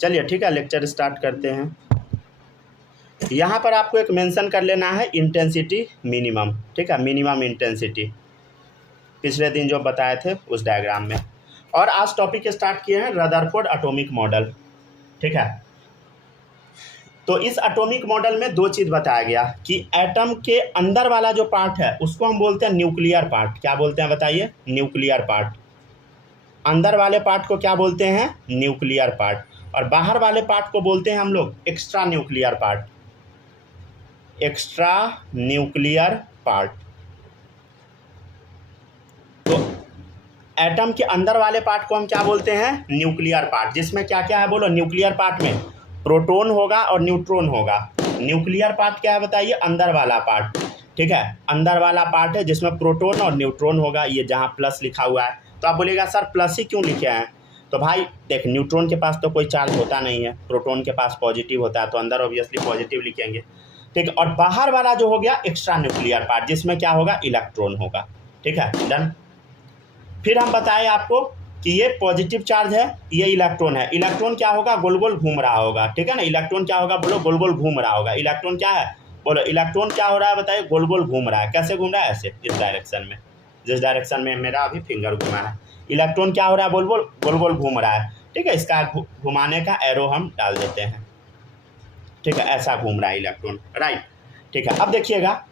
चलिए ठीक है, लेक्चर स्टार्ट करते हैं। यहाँ पर आपको एक मेंशन कर लेना है इंटेंसिटी मिनिमम, ठीक है, मिनिमम इंटेंसिटी, पिछले दिन जो बताए थे उस डायग्राम में। और आज टॉपिक स्टार्ट किए हैं रदरफोर्ड एटॉमिक मॉडल, ठीक है। तो इस एटॉमिक मॉडल में दो चीज़ बताया गया कि एटम के अंदर वाला जो पार्ट है उसको हम बोलते हैं न्यूक्लियर पार्ट। क्या बोलते हैं बताइए? Nuclear part. अंदर वाले पार्ट को क्या बोलते हैं? Nuclear part. और बाहर वाले पार्ट को बोलते हैं हम लोग extra nuclear part. Extra nuclear part. तो एटम के अंदर वाले पार्ट को हम क्या बोलते हैं? Nuclear part. जिसमें क्या क्या है बोलो? न्यूक्लियर पार्ट में प्रोटॉन होगा और न्यूट्रॉन होगा। न्यूक्लियर पार्ट क्या है बताइए? अंदर वाला पार्ट, ठीक है, अंदर वाला पार्ट है जिसमें प्रोटॉन और न्यूट्रॉन होगा। ये जहाँ प्लस लिखा हुआ है तो आप बोलिएगा सर प्लस ही क्यों लिखे हैं? तो भाई देख, न्यूट्रॉन के पास तो कोई चार्ज होता नहीं है, प्रोटॉन के पास पॉजिटिव होता है, तो अंदर ऑब्वियसली पॉजिटिव लिखेंगे, ठीक है। और बाहर वाला जो हो गया एक्स्ट्रा न्यूक्लियर पार्ट, जिसमें क्या होगा? इलेक्ट्रॉन होगा, ठीक है, डन। फिर हम बताएं आपको कि ये पॉजिटिव चार्ज है, ये इलेक्ट्रॉन है। इलेक्ट्रॉन क्या होगा? गोल गोल घूम रहा होगा, ठीक है ना। इलेक्ट्रॉन क्या होगा बोलो? गोल गोल घूम रहा होगा। इलेक्ट्रॉन क्या है बोलो? इलेक्ट्रॉन क्या हो रहा है बताइए? गोल गोल घूम रहा है। कैसे घूम रहा है? ऐसे, इस डायरेक्शन में, जिस डायरेक्शन में मेरा अभी फिंगर घुमा है। इलेक्ट्रॉन क्या हो रहा है? गोल गोल घूम रहा है, ठीक है। इसका घुमाने का एरो हम डाल देते हैं, ठीक है, ऐसा घूम रहा है इलेक्ट्रॉन, राइट, ठीक है। अब देखिएगा,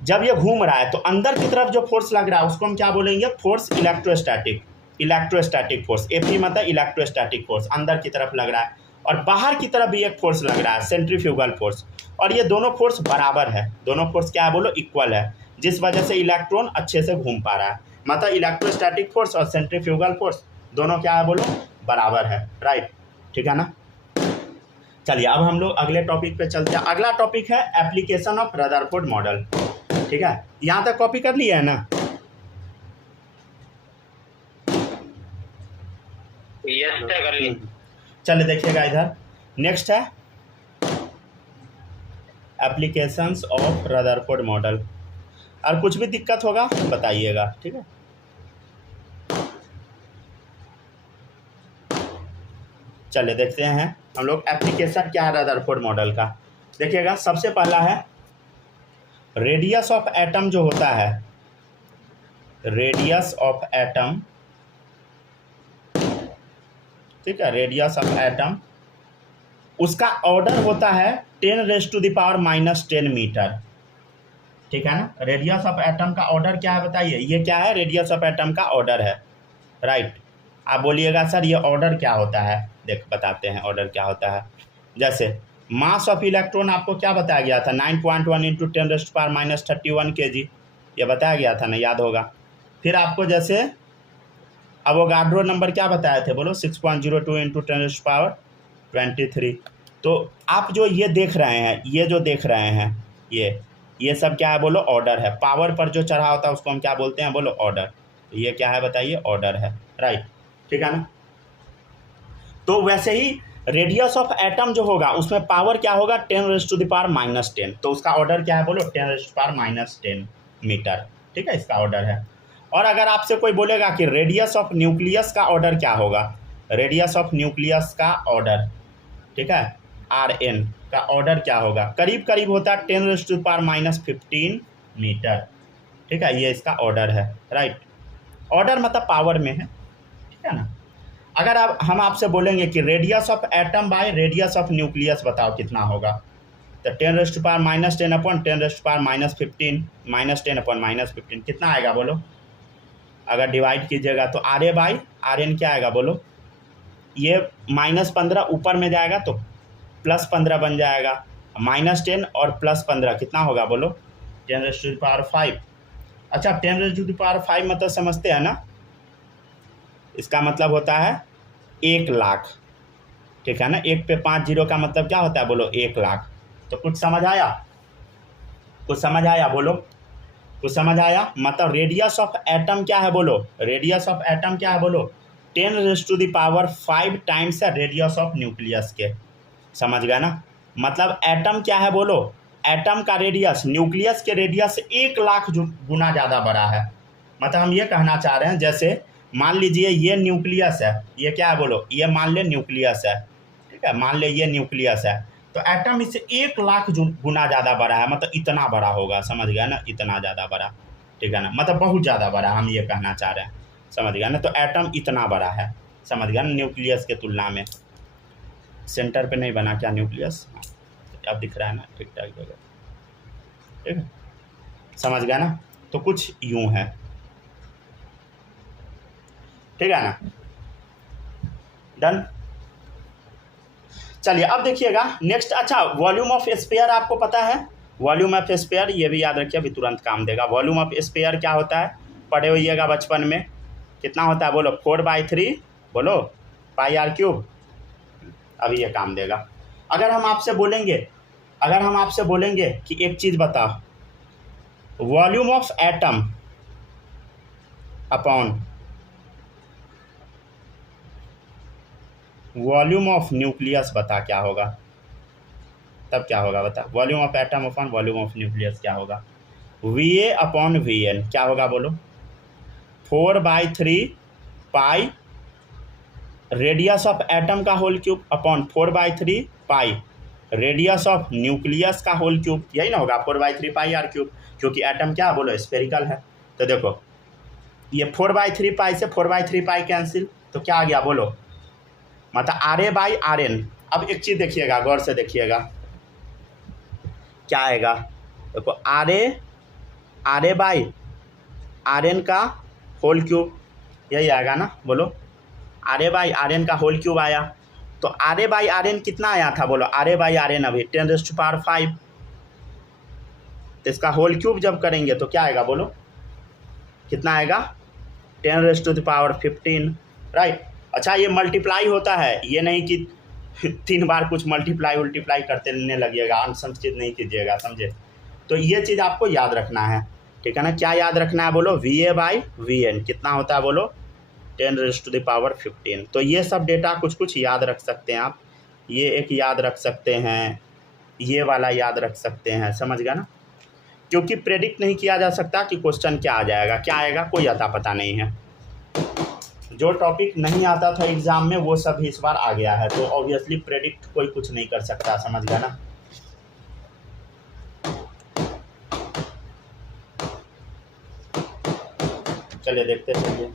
जब ये घूम रहा है तो अंदर की तरफ जो फोर्स लग रहा है उसको हम क्या बोलेंगे? Force electrostatic. Electrostatic force, FE मतलब इलेक्ट्रोस्टैटिक फोर्स, अंदर की तरफ लग रहा है। और बाहर की तरफ भी एक फोर्स लग रहा है, सेंट्रीफ्यूगल फोर्स। और ये दोनों फोर्स बराबर है, दोनों फोर्स क्या है बोलो? इक्वल है, जिस वजह से इलेक्ट्रॉन अच्छे से घूम पा रहा है। मतलब इलेक्ट्रोस्टैटिक फोर्स और सेंट्रीफ्यूगल फोर्स दोनों क्या है बोलो? बराबर है, राइट, ठीक है ना। चलिए अब हम लोग अगले टॉपिक पे चलते हैं। अगला टॉपिक है एप्लीकेशन ऑफ रदरफोर्ड मॉडल, ठीक है। यहाँ तक कॉपी कर लिया है ना? यस कर ली। चलिए देखिएगा इधर, नेक्स्ट है एप्लीकेशंस ऑफ रदरफोर्ड मॉडल। और कुछ भी दिक्कत होगा बताइएगा, ठीक है। चलिए देखते हैं हम लोग एप्लीकेशन क्या है रदरफोर्ड मॉडल का। देखिएगा, सबसे पहला है रेडियस ऑफ एटम जो होता है, रेडियस ऑफ एटम, ठीक है, रेडियस ऑफ एटम, उसका ऑर्डर होता है 10⁻⁻10 मीटर, ठीक है ना। रेडियस ऑफ एटम का ऑर्डर क्या है बताइए? ये क्या है? रेडियस ऑफ एटम का ऑर्डर है, राइट। आप बोलिएगा सर ये ऑर्डर क्या होता है? देख बताते हैं ऑर्डर क्या होता है। जैसे मास ऑफ इलेक्ट्रॉन आपको क्या बताया गया था? 9.1 × 10⁻31 kg, ये बताया गया था ना, याद होगा। फिर आपको जैसे अवोगाड्रो नंबर क्या बताए थे बोलो? 6.02 × 10⁻23। तो आप जो ये देख रहे हैं, ये जो देख रहे हैं, ये सब क्या है बोलो? ऑर्डर है। पावर पर जो चढ़ा होता है उसको हम क्या बोलते हैं बोलो? ऑर्डर। तो ये क्या है बताइए? ऑर्डर है, राइट, ठीक है ना। तो वैसे ही रेडियस ऑफ एटम जो होगा उसमें पावर क्या होगा? 10⁻⁻10। तो उसका ऑर्डर क्या है बोलो? 10⁻⁻10 मीटर, ठीक है, इसका ऑर्डर है। और अगर आपसे कोई बोलेगा कि रेडियस ऑफ न्यूक्लियस का ऑर्डर क्या होगा? रेडियस ऑफ न्यूक्लियस का ऑर्डर, ठीक है, Rn का ऑर्डर क्या होगा? करीब करीब होता है 10⁻⁻15 मीटर, ठीक है, ये इसका ऑर्डर है, राइट। ऑर्डर मतलब पावर में है, ठीक है ना। अगर हम आपसे बोलेंगे कि radius of atom by radius of nucleus बताओ कितना होगा, तो 10⁻⁻10 अपॉन 10⁻⁻15 -10/-15 कितना आएगा बोलो? अगर डिवाइड कीजिएगा तो Ra/Rn क्या आएगा बोलो? ये -15 ऊपर में जाएगा तो +15 बन जाएगा। -10 और +15 कितना होगा बोलो? 10⁵। अच्छा, 10⁵ मतलब समझते हैं ना? इसका मतलब होता है 1 लाख, ठीक है ना। 1 पे 5 जीरो का मतलब क्या होता है बोलो? 1 लाख। तो कुछ समझ आया? कुछ समझ आया बोलो? कुछ समझ आया? मतलब रेडियस ऑफ एटम क्या है बोलो? रेडियस ऑफ एटम क्या है बोलो? 10⁵ टाइम्स है रेडियस ऑफ न्यूक्लियस के, समझ गए ना। मतलब एटम क्या है बोलो? एटम का रेडियस न्यूक्लियस के रेडियस से 1 लाख गुना ज़्यादा बड़ा है। मतलब हम ये कहना चाह रहे हैं, जैसे मान लीजिए ये न्यूक्लियस है, ये क्या है बोलो? ये मान ले न्यूक्लियस है, ठीक है। मान लीजिए न्यूक्लियस है तो एटम इससे 1,00,000 गुना ज़्यादा बड़ा है, मतलब इतना बड़ा होगा, समझ गया ना, इतना ज़्यादा बड़ा, ठीक है ना, मतलब बहुत ज़्यादा बड़ा हम ये कहना चाह रहे हैं, समझ गया ना। तो एटम इतना बड़ा है, समझ गया ना, न्यूक्लियस के तुलना में। सेंटर पे नहीं बना क्या न्यूक्लियस, अब दिख रहा है ना, ठीक ठाक जगह, ठीक है, समझ गया ना। तो कुछ यूं है, ठीक है ना, डन। चलिए अब देखिएगा नेक्स्ट। अच्छा, वॉल्यूम ऑफ स्फीयर आपको पता है, वॉल्यूम ऑफ स्फीयर ये भी याद रखिए, अभी तुरंत काम देगा। वॉल्यूम ऑफ स्फीयर क्या होता है, पढ़े होइएगा बचपन में, कितना होता है बोलो, 4/3 बोलो πr³। अभी ये काम देगा। अगर हम आपसे बोलेंगे कि एक चीज़ बताओ, volume of atom upon volume of nucleus, बता क्या होगा, तब क्या होगा बता, volume of atom upon volume of nucleus क्या होगा, VA अपॉन VN क्या होगा बोलो, 4/3 पाई रेडियस ऑफ एटम का whole cube upon 4/3 pi radius of nucleus का होल क्यूब, यही ना होगा, 4/3 पाई r³, क्योंकि एटम क्या बोलो स्फेरिकल है। तो देखो ये 4/3 पाई से 4/3 पाई कैंसिल, तो क्या आ गया बोलो, मतलब RA/RN। अब एक चीज़ देखिएगा, गौर से देखिएगा क्या आएगा, देखो RA/RN का होल क्यूब, यही आएगा ना, बोलो RA/RN का होल क्यूब आया। तो RA/RN कितना आया था बोलो, RA/RN अभी 10⁵ तो इसका होल क्यूब जब करेंगे तो क्या आएगा बोलो, कितना आएगा, 10⁻15, राइट। अच्छा, ये मल्टीप्लाई होता है, ये नहीं कि 3 बार कुछ मल्टीप्लाई करते रहने लगिएगा, अनसंचित नहीं कीजिएगा, समझे। तो ये चीज़ आपको याद रखना है, ठीक है ना। क्या याद रखना है बोलो, VA/VN कितना होता है बोलो, 10⁻15। तो ये सब डेटा कुछ याद रख सकते हैं आप, ये एक याद रख सकते हैं, ये वाला याद रख सकते हैं, समझ गया ना। क्योंकि प्रेडिक्ट नहीं किया जा सकता कि क्वेश्चन क्या आ जाएगा, क्या आएगा कोई अता पता नहीं है। जो टॉपिक नहीं आता था एग्जाम में वो सब इस बार आ गया है, तो ऑब्वियसली प्रेडिक्ट कोई कुछ नहीं कर सकता, समझ गया ना। चलिए देखते चलिए,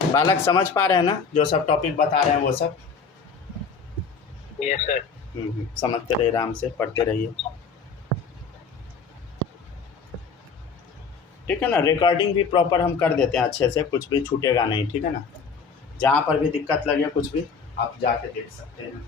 बालक समझ पा रहे हैं ना जो सब टॉपिक बता रहे हैं वो सब। Yes sir. समझते रहिए, आराम से पढ़ते रहिए, ठीक है ना। रिकॉर्डिंग भी प्रॉपर हम कर देते हैं अच्छे से, कुछ भी छूटेगा नहीं, ठीक है ना। जहाँ पर भी दिक्कत लगे कुछ भी आप जाके देख सकते हैं।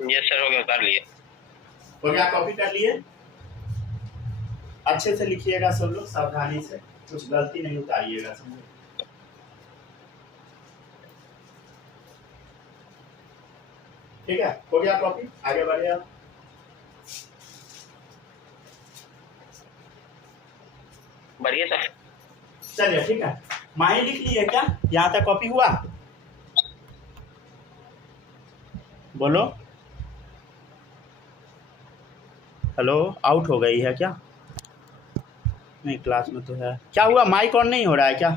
यस सर, हो गया, कर लिए। हो गया, कॉपी कर लिए, अच्छे से लिखिएगा सब लोग, सावधानी से, कुछ गलती नहीं उतारिएगा, समझे। ठीक है, हो गया कॉपी, आगे बढ़े आप। बढ़िया सर। चलिए ठीक है, माही लिख लिए क्या, यहाँ तक कॉपी हुआ, बोलो। हेलो, आउट हो गई है क्या, नहीं क्लास में तो है, क्या हुआ, माइक ऑन नहीं हो रहा है क्या।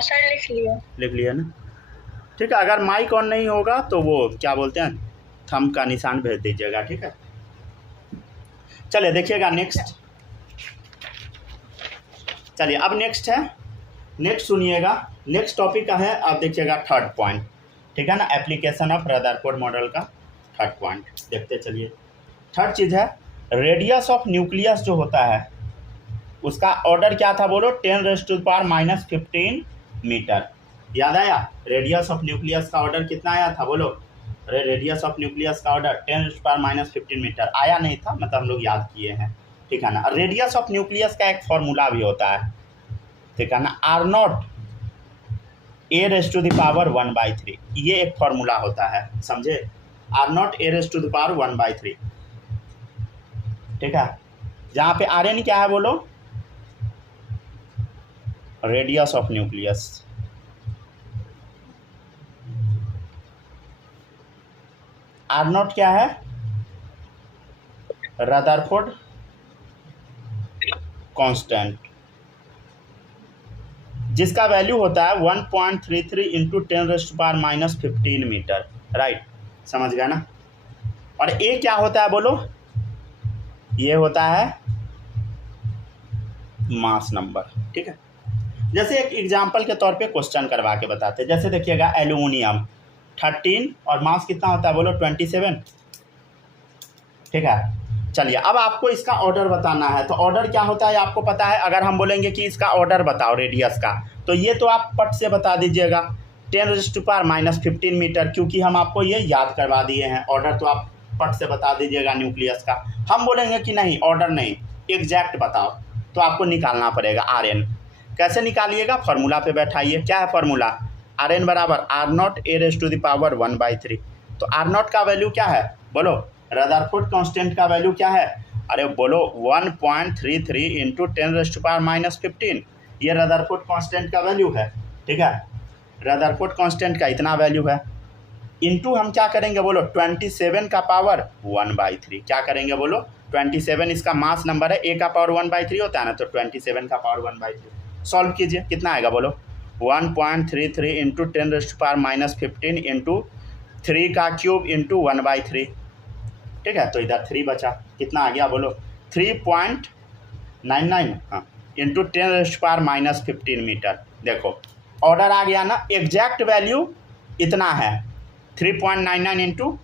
सर लिख लिया ना, ठीक है। अगर माइक ऑन नहीं होगा तो वो क्या बोलते हैं, थंब का निशान भेज दीजिएगा, ठीक है। चलिए देखिएगा नेक्स्ट, चलिए अब नेक्स्ट है, नेक्स्ट सुनिएगा, नेक्स्ट टॉपिक का है, अब देखिएगा थर्ड पॉइंट, ठीक है ना, एप्लीकेशन ऑफ रदरफोर्ड मॉडल का थर्ड पॉइंट देखते चलिए। थर्ड चीज़ है रेडियस ऑफ न्यूक्लियस जो होता है, उसका ऑर्डर क्या था बोलो, 10⁻⁻15 मीटर। याद आया? रेडियस ऑफ न्यूक्लियस का ऑर्डर कितना आया था बोलो? अरे रेडियस ऑफ न्यूक्लियस का ऑर्डर 10⁻⁻15 मीटर आया नहीं था, मतलब हम लोग याद किए हैं, ठीक है ना। रेडियस ऑफ न्यूक्लियस का एक फॉर्मूला भी होता है, ठीक है ना, R0 a⁻⁻⁴ ये एक फॉर्मूला होता है, समझे? R0 a⁻⁻⁴, ठीक है। जहाँ पे Rn क्या है बोलो? Radius of nucleus. R0 क्या है? रदरफोर्ड कांस्टेंट, जिसका वैल्यू होता है 1.33 इंटू 10⁻⁻15 मीटर, राइट? समझ गया ना। और ए क्या होता है बोलो? ये होता है मास नंबर, ठीक है। जैसे एक एग्जांपल के तौर पे क्वेश्चन करवा के बताते हैं। जैसे देखिएगा, एल्यूमिनियम 13 और मास कितना होता है बोलो? 27, ठीक है। चलिए, अब आपको इसका ऑर्डर बताना है। तो ऑर्डर क्या होता है आपको पता है? अगर हम बोलेंगे कि इसका ऑर्डर बताओ रेडियस का, तो ये तो आप पट से बता दीजिएगा 10⁻⁻15 मीटर, क्योंकि हम आपको ये याद करवा दिए हैं। ऑर्डर तो आप पट से बता दीजिएगा न्यूक्लियस का। हम बोलेंगे कि नहीं, ऑर्डर नहीं, एग्जैक्ट बताओ, तो आपको निकालना पड़ेगा Rn। कैसे निकालिएगा? फार्मूला पे बैठाइए। क्या है फार्मूला? Rn बराबर R0 a⁻⁻⁴। तो R0 का वैल्यू क्या है बोलो? रदरफोर्ड कांस्टेंट का वैल्यू क्या है? अरे बोलो 1.33 इंटू 10⁻⁻15, ये रदरफोर्ड कांस्टेंट का वैल्यू है, ठीक है। रदरफोर्ड कांस्टेंट का इतना वैल्यू है, इंटू हम क्या करेंगे बोलो? 27 का पावर 1/3। क्या करेंगे बोलो? 27 इसका मास नंबर है, a का पावर 1/3 होता है ना, तो 27 का पावर 1/3। सॉल्व कीजिए, कितना आएगा बोलो? 1.33 इंटू 10⁻⁻15 इंटू 3 का क्यूब इंटू 1/3, ठीक है। तो इधर 3 बचा, कितना आ गया बोलो? 3.99 हाँ इंटू 10⁻⁻15 मीटर। देखो ऑर्डर आ गया ना, एग्जैक्ट वैल्यू इतना है, 3.99 इंटू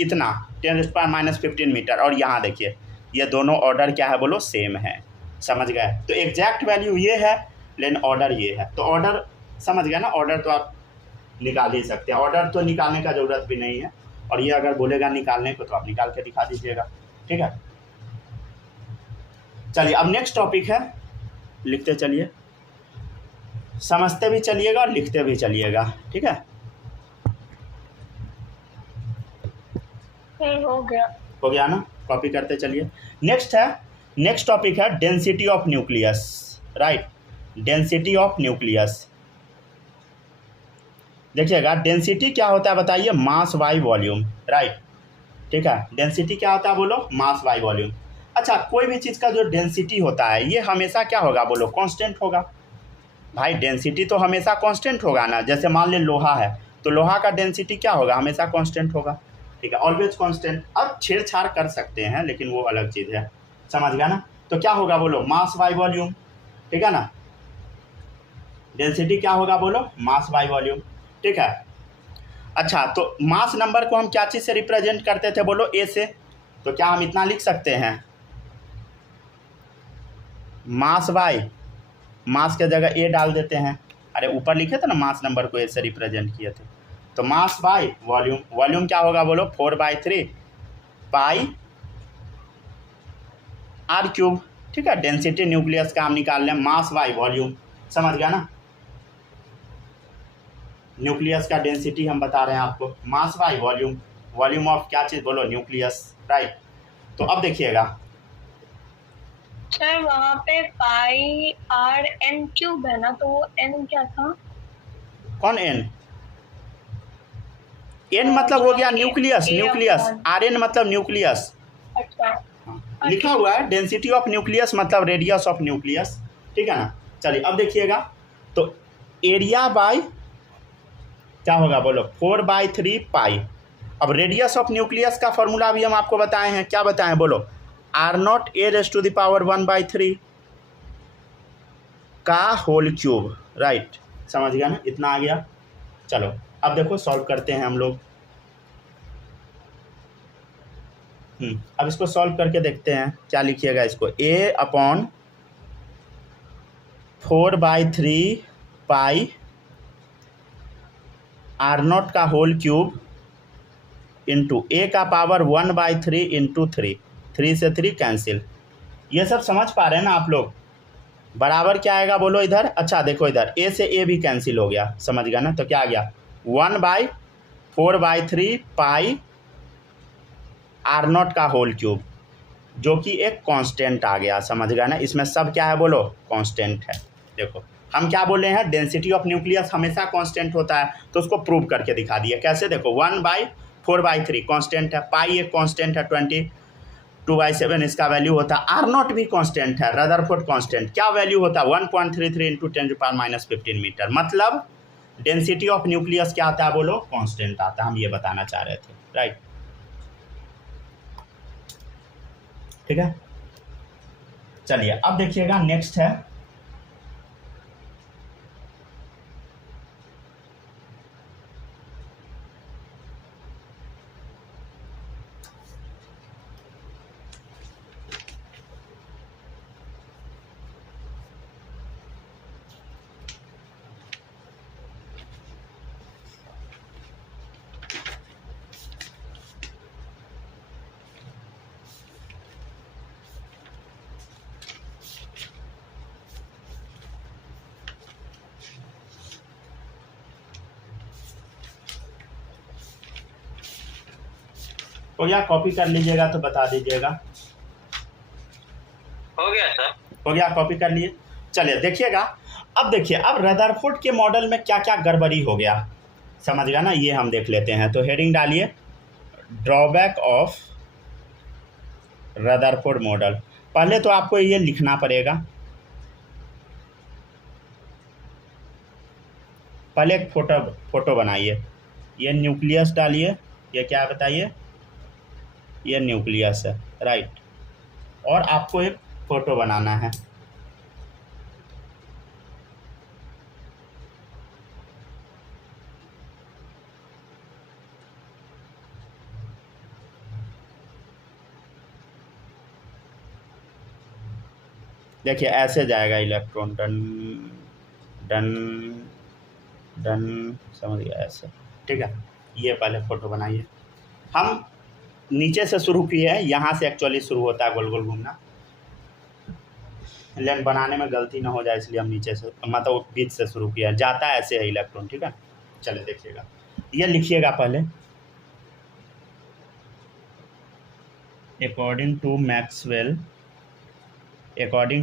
इतना 10⁻⁻15 मीटर। और यहाँ देखिए, ये दोनों ऑर्डर क्या है बोलो? सेम है, समझ गए? तो एग्जैक्ट वैल्यू ये है, लेकिन ऑर्डर ये है। तो ऑर्डर समझ गए ना? ऑर्डर तो आप निकाल ही सकते हैं, ऑर्डर तो निकालने का ज़रूरत भी नहीं है। और ये अगर बोलेगा निकालने को, तो आप निकाल के दिखा दीजिएगा, ठीक है। चलिए, अब नेक्स्ट टॉपिक है, लिखते चलिए, समझते भी चलिएगा और लिखते भी चलिएगा, ठीक है। हो गया ना? कॉपी करते चलिए। नेक्स्ट टॉपिक है density of nucleus, right? Density of nucleus. देखिएगा, डेंसिटी क्या होता है बताइए? मास बाई वॉल्यूम, राइट, ठीक है। डेंसिटी क्या होता है बोलो? Mass by volume. अच्छा, कोई भी चीज़ का जो डेंसिटी होता है, ये हमेशा क्या होगा बोलो? कांस्टेंट होगा। भाई डेंसिटी तो हमेशा कांस्टेंट होगा ना। जैसे मान ले लोहा है, तो लोहा का डेंसिटी क्या होगा? हमेशा कांस्टेंट होगा, ठीक है, ऑलवेज कांस्टेंट। अब छेड़छाड़ कर सकते हैं, लेकिन वो अलग चीज़ है, समझ गया ना। तो क्या होगा बोलो? मास बाई वॉल्यूम, ठीक है ना। डेंसिटी क्या होगा बोलो? मास बाई वॉल्यूम, ठीक है। अच्छा, तो मास नंबर को हम क्या चीज़ से रिप्रेजेंट करते थे बोलो? ए से। तो क्या हम इतना लिख सकते हैं? मास बाई, मास के जगह ए डाल देते हैं। अरे ऊपर लिखे थे ना, मास नंबर को ए से रिप्रेजेंट किए थे। तो मास बाई वॉल्यूम, वॉल्यूम क्या होगा बोलो? 4/3 पाई r³, ठीक है। डेंसिटी न्यूक्लियस का हम निकाल लें, मास बाई वॉल्यूम, समझ गया ना। न्यूक्लियस का डेंसिटी हम बता रहे हैं आपको, mass by volume, volume of क्या चीज़ बोलो? Nucleus, right. तो अब देखिएगा सर, वहाँ पे पाई r⁻³ है ना, तो वो n क्या था? कौन n? n मतलब हो गया न्यूक्लियस, न्यूक्लियस। Rn मतलब न्यूक्लियस। अच्छा, लिखा हुआ है डेंसिटी ऑफ न्यूक्लियस मतलब रेडियस ऑफ न्यूक्लियस, ठीक है ना। चलिए अब देखिएगा, तो एरिया बाई क्या होगा बोलो? 4/3 पाई। अब रेडियस ऑफ न्यूक्लियस का फॉर्मूला भी हम आपको बताए हैं, क्या बताएं बोलो? R0 a⁻⁻⁴ का होल क्यूब, राइट, समझ गया ना। इतना आ गया। चलो अब देखो सॉल्व करते हैं हम लोग। अब इसको सॉल्व करके देखते हैं क्या लिखिएगा इसको। a/, 4/3 पाई R0 का होल क्यूब इंटू ए का पावर 1/3 इंटू 3, 3 से 3 कैंसिल। ये सब समझ पा रहे हैं ना आप लोग? बराबर क्या आएगा बोलो इधर? अच्छा देखो इधर ए से ए भी कैंसिल हो गया, समझ गया ना? तो क्या आ गया 1/4/3 पाई R0 का होल क्यूब, जो कि एक कांस्टेंट आ गया, समझ गया ना? इसमें सब क्या है बोलो? कांस्टेंट है। देखो हम क्या बोले हैं, डेंसिटी ऑफ न्यूक्लियस हमेशा कांस्टेंट होता है, तो उसको प्रूव करके दिखा दिया। कैसे? देखो 1/4/3 कांस्टेंट है, पाई एक कांस्टेंट है, 22/7 इसका वैल्यू होता है, R0 भी कांस्टेंट है, रदरफोर्ड कांस्टेंट क्या वैल्यू होता है 1.33 × 10⁻15 मीटर। मतलब डेंसिटी ऑफ न्यूक्लियस क्या आता है बोलो? कांस्टेंट आता है। हम ये बताना चाह रहे थे, राइट? ठीक है, चलिए अब देखिएगा नेक्स्ट है तो या कॉपी कर लीजिएगा तो बता दीजिएगा। हो गया सर। हो गया, कॉपी कर लिए। चलिए देखिएगा, अब देखिए अब रदरफोर्ड के मॉडल में क्या क्या गड़बड़ी हो गया, समझ गया ना? ये हम देख लेते हैं। तो हेडिंग डालिए ड्रॉबैक ऑफ रदरफोर्ड मॉडल। पहले तो आपको ये लिखना पड़ेगा, पहले एक फोटो बनाइए। ये न्यूक्लियस डालिए, ये क्या बताइए? ये न्यूक्लियस है, राइट? और आपको एक फ़ोटो बनाना है। देखिए ऐसे जाएगा इलेक्ट्रॉन, डन डन डन, समझ गया? ऐसे, ठीक है। ये पहले फ़ोटो बनाइए। हम नीचे से शुरू किए हैं, यहाँ से एक्चुअली शुरू होता है गोल गोल घूमना। लेकिन बनाने में गलती ना हो जाए इसलिए हम नीचे से, मतलब बीच से शुरू किया। जाता है ऐसे है इलेक्ट्रॉन, ठीक है। चलिए देखिएगा, ये लिखिएगा पहले according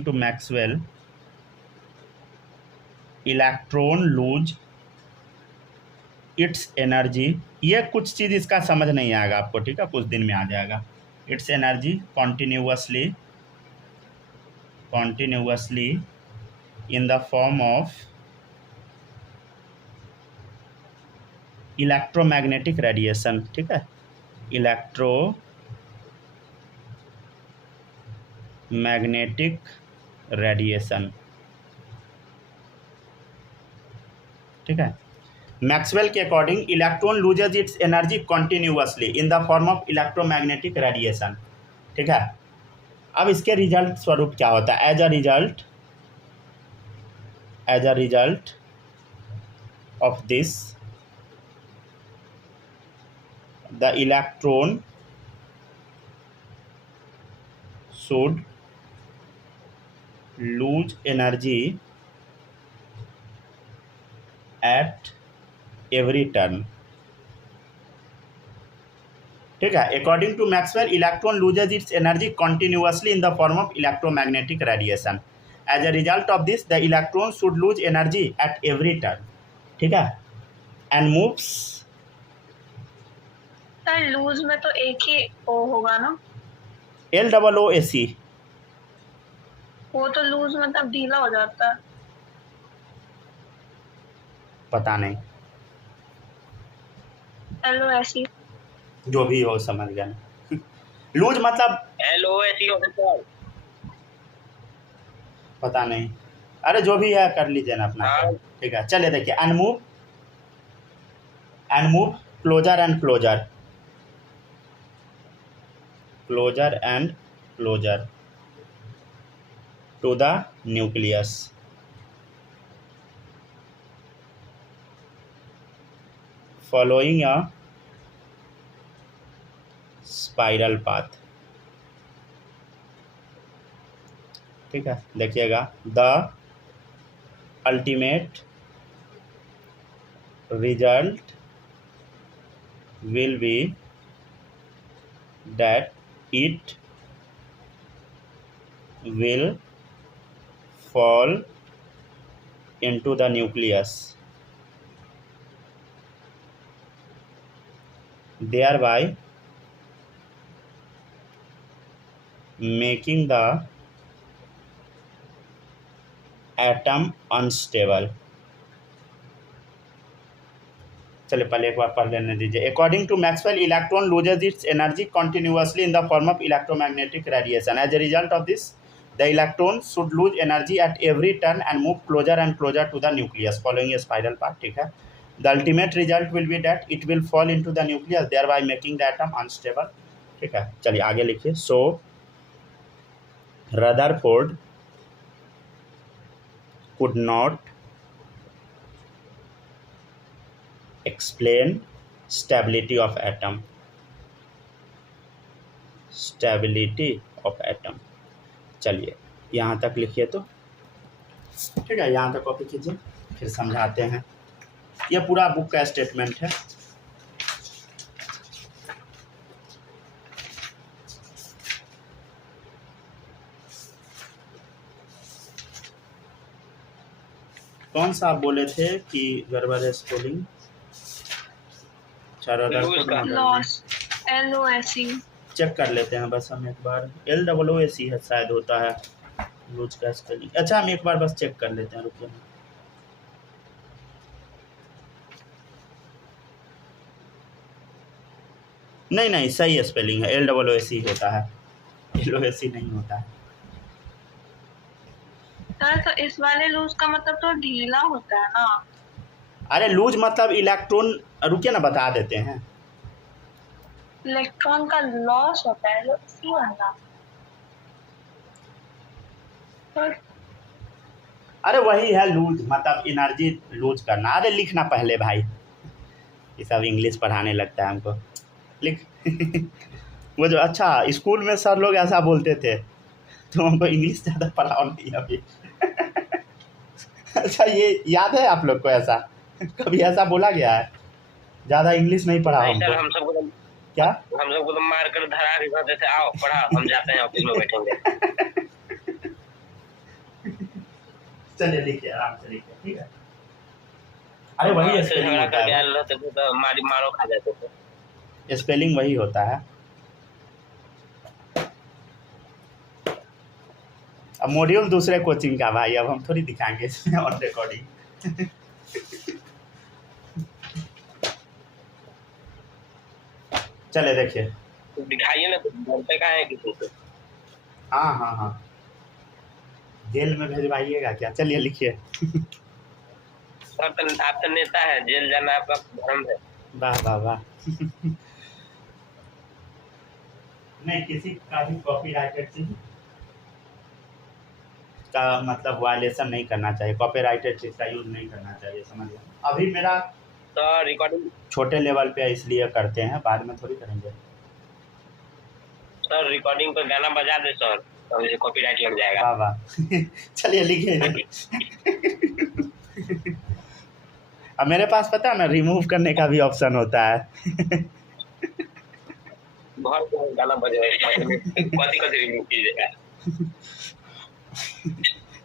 to Maxwell electron lose its energy. ये कुछ चीज़ इसका समझ नहीं आएगा आपको, ठीक है, कुछ दिन में आ जाएगा। Its energy continuously in the form of electromagnetic radiation, ठीक है, इलेक्ट्रोमैग्नेटिक रेडिएशन, ठीक है। मैक्सवेल के according electron loses its energy continuously in the form of electromagnetic radiation, ठीक है। अब इसके रिजल्ट स्वरूप क्या होता है? As a result of this the electron should lose energy at every turn, ठीक है। According to Maxwell electron loses its energy continuously in the form of electromagnetic radiation. As a result of this the electron should lose energy at every turn, ठीक है, and moves. Sir loose में तो एक ही ओ होगा ना? LOOAC। वो तो loose मतलब ढीला हो जाता है। पता नहीं, LOSE। जो भी हो समझ गया ना। लूज मतलब LOSE होता है। पता नहीं, अरे जो भी है कर लीजिए ना अपना, हाँ। ठीक है। चलिए देखिए अनमूव closer and closer to the nucleus, following a spiral path। ठीक है, देखिएगा, the ultimate result will be that it will fall into the nucleus, thereby making the atom unstable। चलिए पहले एक बार पढ़ लेने दीजिए। According to Maxwell, electron loses its energy continuously in the form of electromagnetic radiation. As a result of this, the electron should lose energy at every turn and move closer and closer to the nucleus following a spiral path. ठीक है, the ultimate result will be that it will fall into the nucleus, thereby making the atom unstable. ठीक है, चलिए आगे लिखिए। So Rutherford could not explain stability of atom। stability of atom, चलिए यहाँ तक लिखिए तो ठीक है, यहाँ तक कॉपी कीजिए, फिर समझाते हैं। ये पूरा बुक का स्टेटमेंट है। कौन सा आप बोले थे कि गड़बड़ है स्पेलिंग? Loss, LOSE। चेक कर लेते हैं बस हम एक बार। LOOSE है शायद होता है लूज का स्पेलिंग। अच्छा, हम एक बार बस चेक कर लेते हैं, रुकिए। नहीं नहीं, सही स्पेलिंग है, LOOSE होता है, LOSE नहीं होता है। सर तो इस वाले लूज का मतलब तो ढीला होता है ना? अरे लूज मतलब इलेक्ट्रॉन, रुकिए ना बता देते हैं। इलेक्ट्रॉन का लॉस होता है, इसी वाला। अरे वही है लूज, मतलब एनर्जी लूज करना। अरे लिखना पहले भाई, ये सब इंग्लिश पढ़ाने लगता है हमको, लिख। वो जो अच्छा स्कूल में सर लोग ऐसा बोलते थे, तो हमको इंग्लिश ज़्यादा पढ़ाओ नहीं अभी। अच्छा, ये याद है आप लोग को? ऐसा कभी ऐसा बोला गया है? ज़्यादा इंग्लिश नहीं पढ़ा हमको। हम सबको क्या? हम सबको तो मार कर धरा के कहते थे, आओ पढ़ा, हम जाते हैं ऑफिस में बैठेंगे। चलिए लिखिए, आराम से लिखिए, ठीक है। अरे वही स्पेलिंग होता है, तो मारो खा जाते थे। स्पेलिंग वही होता है। अब मॉड्यूल दूसरे कोचिंग का भाई, अब हम थोड़ी दिखाएंगे इसमें ऑन रिकॉर्डिंग। चले देखिए, दिखाइए ना, तो बोलते कहाँ है किसी से? हाँ हाँ हाँ, जेल में भेजवाइएगा क्या? चलिए लिखिए। सर तो आप तो नेता है, जेल जाना आपका धर्म है। वाह वाह वाह। नहीं, किसी का भी कॉपीराइटेड चीज का मतलब वायलेशन नहीं करना चाहिए, कॉपीराइटेड चीज का यूज नहीं करना चाहिए, समझिए। अभी मेरा तो रिकॉर्डिंग छोटे लेवल पे इसलिए करते हैं, बाद में थोड़ी करेंगे। सर रिकॉर्डिंग पे गाना बजा दे सर, तो मुझे कॉपीराइट लग जाएगा। वाह वाह। चलिए लिखिए। अब मेरे पास पता है ना, रिमूव करने का भी ऑप्शन होता है। बहुत गाना बजेगा, कथी रिमूव कीजिएगा।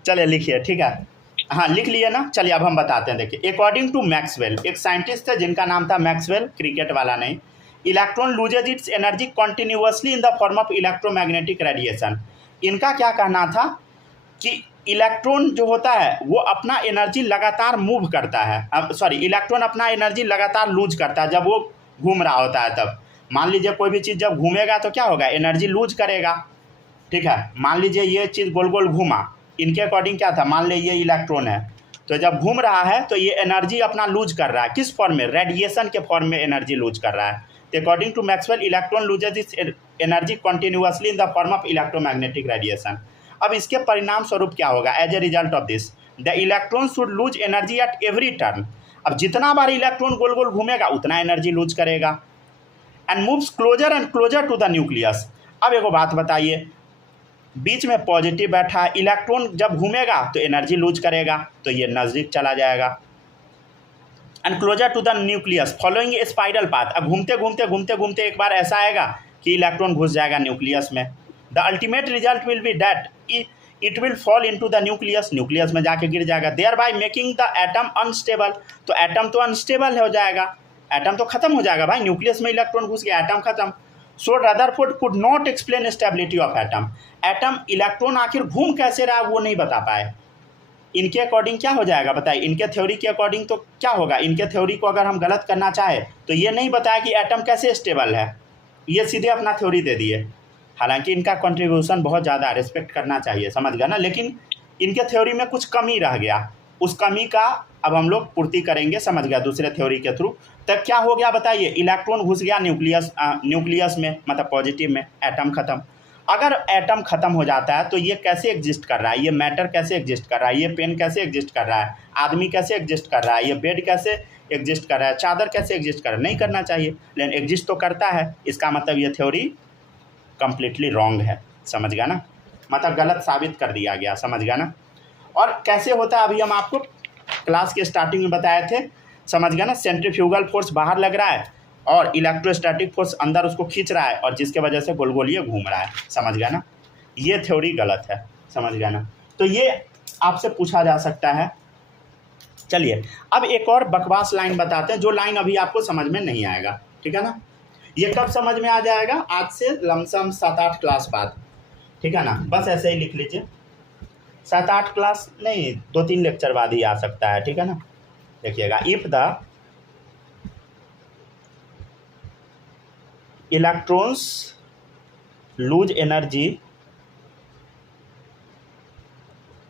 चलिए लिखिए, ठीक है। हाँ लिख लिए ना। चलिए अब हम बताते हैं। देखिए, अकॉर्डिंग टू मैक्सवेल, एक साइंटिस्ट थे जिनका नाम था मैक्सवेल, क्रिकेट वाला नहीं। Electron loses its energy continuously in the form of electromagnetic radiation. इनका क्या कहना था कि इलेक्ट्रॉन जो होता है वो अपना एनर्जी लगातार मूव करता है, इलेक्ट्रॉन अपना एनर्जी लगातार लूज करता है जब वो घूम रहा होता है। तब मान लीजिए कोई भी चीज़ जब घूमेगा तो क्या होगा, एनर्जी लूज करेगा। ठीक है, मान लीजिए ये चीज़ गोल गोल घूमा, इनके अकॉर्डिंग क्या था, मान लीजिए ये इलेक्ट्रॉन है, तो जब घूम रहा है तो ये एनर्जी अपना लूज कर रहा है। किस फॉर्म में? रेडिएशन के फॉर्म में एनर्जी लूज कर रहा है। तो according to Maxwell, electron loses its energy continuously in the form of electromagnetic radiation. अब इसके परिणाम स्वरूप क्या होगा? As a result of this, the electron should lose energy at every turn. अब जितना बार इलेक्ट्रॉन गोल गोल घूमेगा उतना एनर्जी लूज करेगा। And moves closer and closer to the nucleus. अब एगो बात बताइए, बीच में पॉजिटिव बैठा है, इलेक्ट्रॉन जब घूमेगा तो एनर्जी लूज करेगा, तो ये नज़दीक चला जाएगा। And closer to the nucleus following a spiral path. अब घूमते घूमते घूमते घूमते एक बार ऐसा आएगा कि इलेक्ट्रॉन घुस जाएगा न्यूक्लियस में। The ultimate result will be that it will fall into the nucleus, nucleus में जाके गिर जाएगा, thereby making the atom unstable. तो एटम तो अनस्टेबल हो जाएगा, एटम तो खत्म हो जाएगा भाई, न्यूक्लियस में इलेक्ट्रॉन घुस गया, एटम खत्म। So Rutherford could not explain stability of atom. Atom electron आखिर घूम कैसे रहा वो नहीं बता पाए। इनके अकॉर्डिंग क्या हो जाएगा बताइए, इनके थ्योरी के अकॉर्डिंग तो क्या होगा, इनके थ्योरी को अगर हम गलत करना चाहें तो ये नहीं बताया कि एटम कैसे स्टेबल है, ये सीधे अपना थ्योरी दे दिए। हालांकि इनका कंट्रीब्यूशन बहुत ज़्यादा रिस्पेक्ट करना चाहिए, समझ गया ना, लेकिन इनके थ्योरी में कुछ कमी रह गया, उस कमी का अब हम लोग पूर्ति करेंगे, समझ गया, दूसरे थ्योरी के थ्रू। तब क्या हो गया बताइए, इलेक्ट्रॉन घुस गया न्यूक्लियस में, मतलब पॉजिटिव में, एटम खत्म। अगर एटम खत्म हो जाता है तो ये कैसे एग्जिस्ट कर रहा है, ये मैटर कैसे एग्जिस्ट कर रहा है, ये पेन कैसे एग्जिस्ट कर रहा है, आदमी कैसे एग्जिस्ट कर रहा है, ये बेड कैसे एग्जिस्ट कर रहा है, चादर कैसे एग्जिस्ट कर रहा है, नहीं करना चाहिए, लेकिन एग्जिस्ट तो करता है। इसका मतलब ये थ्योरी कम्प्लीटली रॉन्ग है, समझ गया ना, मतलब गलत साबित कर दिया गया, समझ गया ना। और कैसे होता है अभी हम आपको क्लास के स्टार्टिंग में बताए थे, समझ गया ना। सेंट्रीफ्यूगल फोर्स बाहर लग रहा है और इलेक्ट्रोस्टैटिक फोर्स अंदर उसको खींच रहा है, और जिसके वजह से गोलगोलिए घूम रहा है, समझ गया ना। ये थ्योरी गलत है, समझ गया ना। तो ये आपसे पूछा जा सकता है। चलिए अब एक और बकवास लाइन बताते हैं, जो लाइन अभी आपको समझ में नहीं आएगा, ठीक है ना। ये कब समझ में आ जाएगा, आज से लमसम 7-8 क्लास बाद, ठीक है ना। बस ऐसे ही लिख लीजिए, 7-8 क्लास नहीं, 2-3 लेक्चर बाद ही आ सकता है, ठीक है ना। देखिएगा, if the electrons loose energy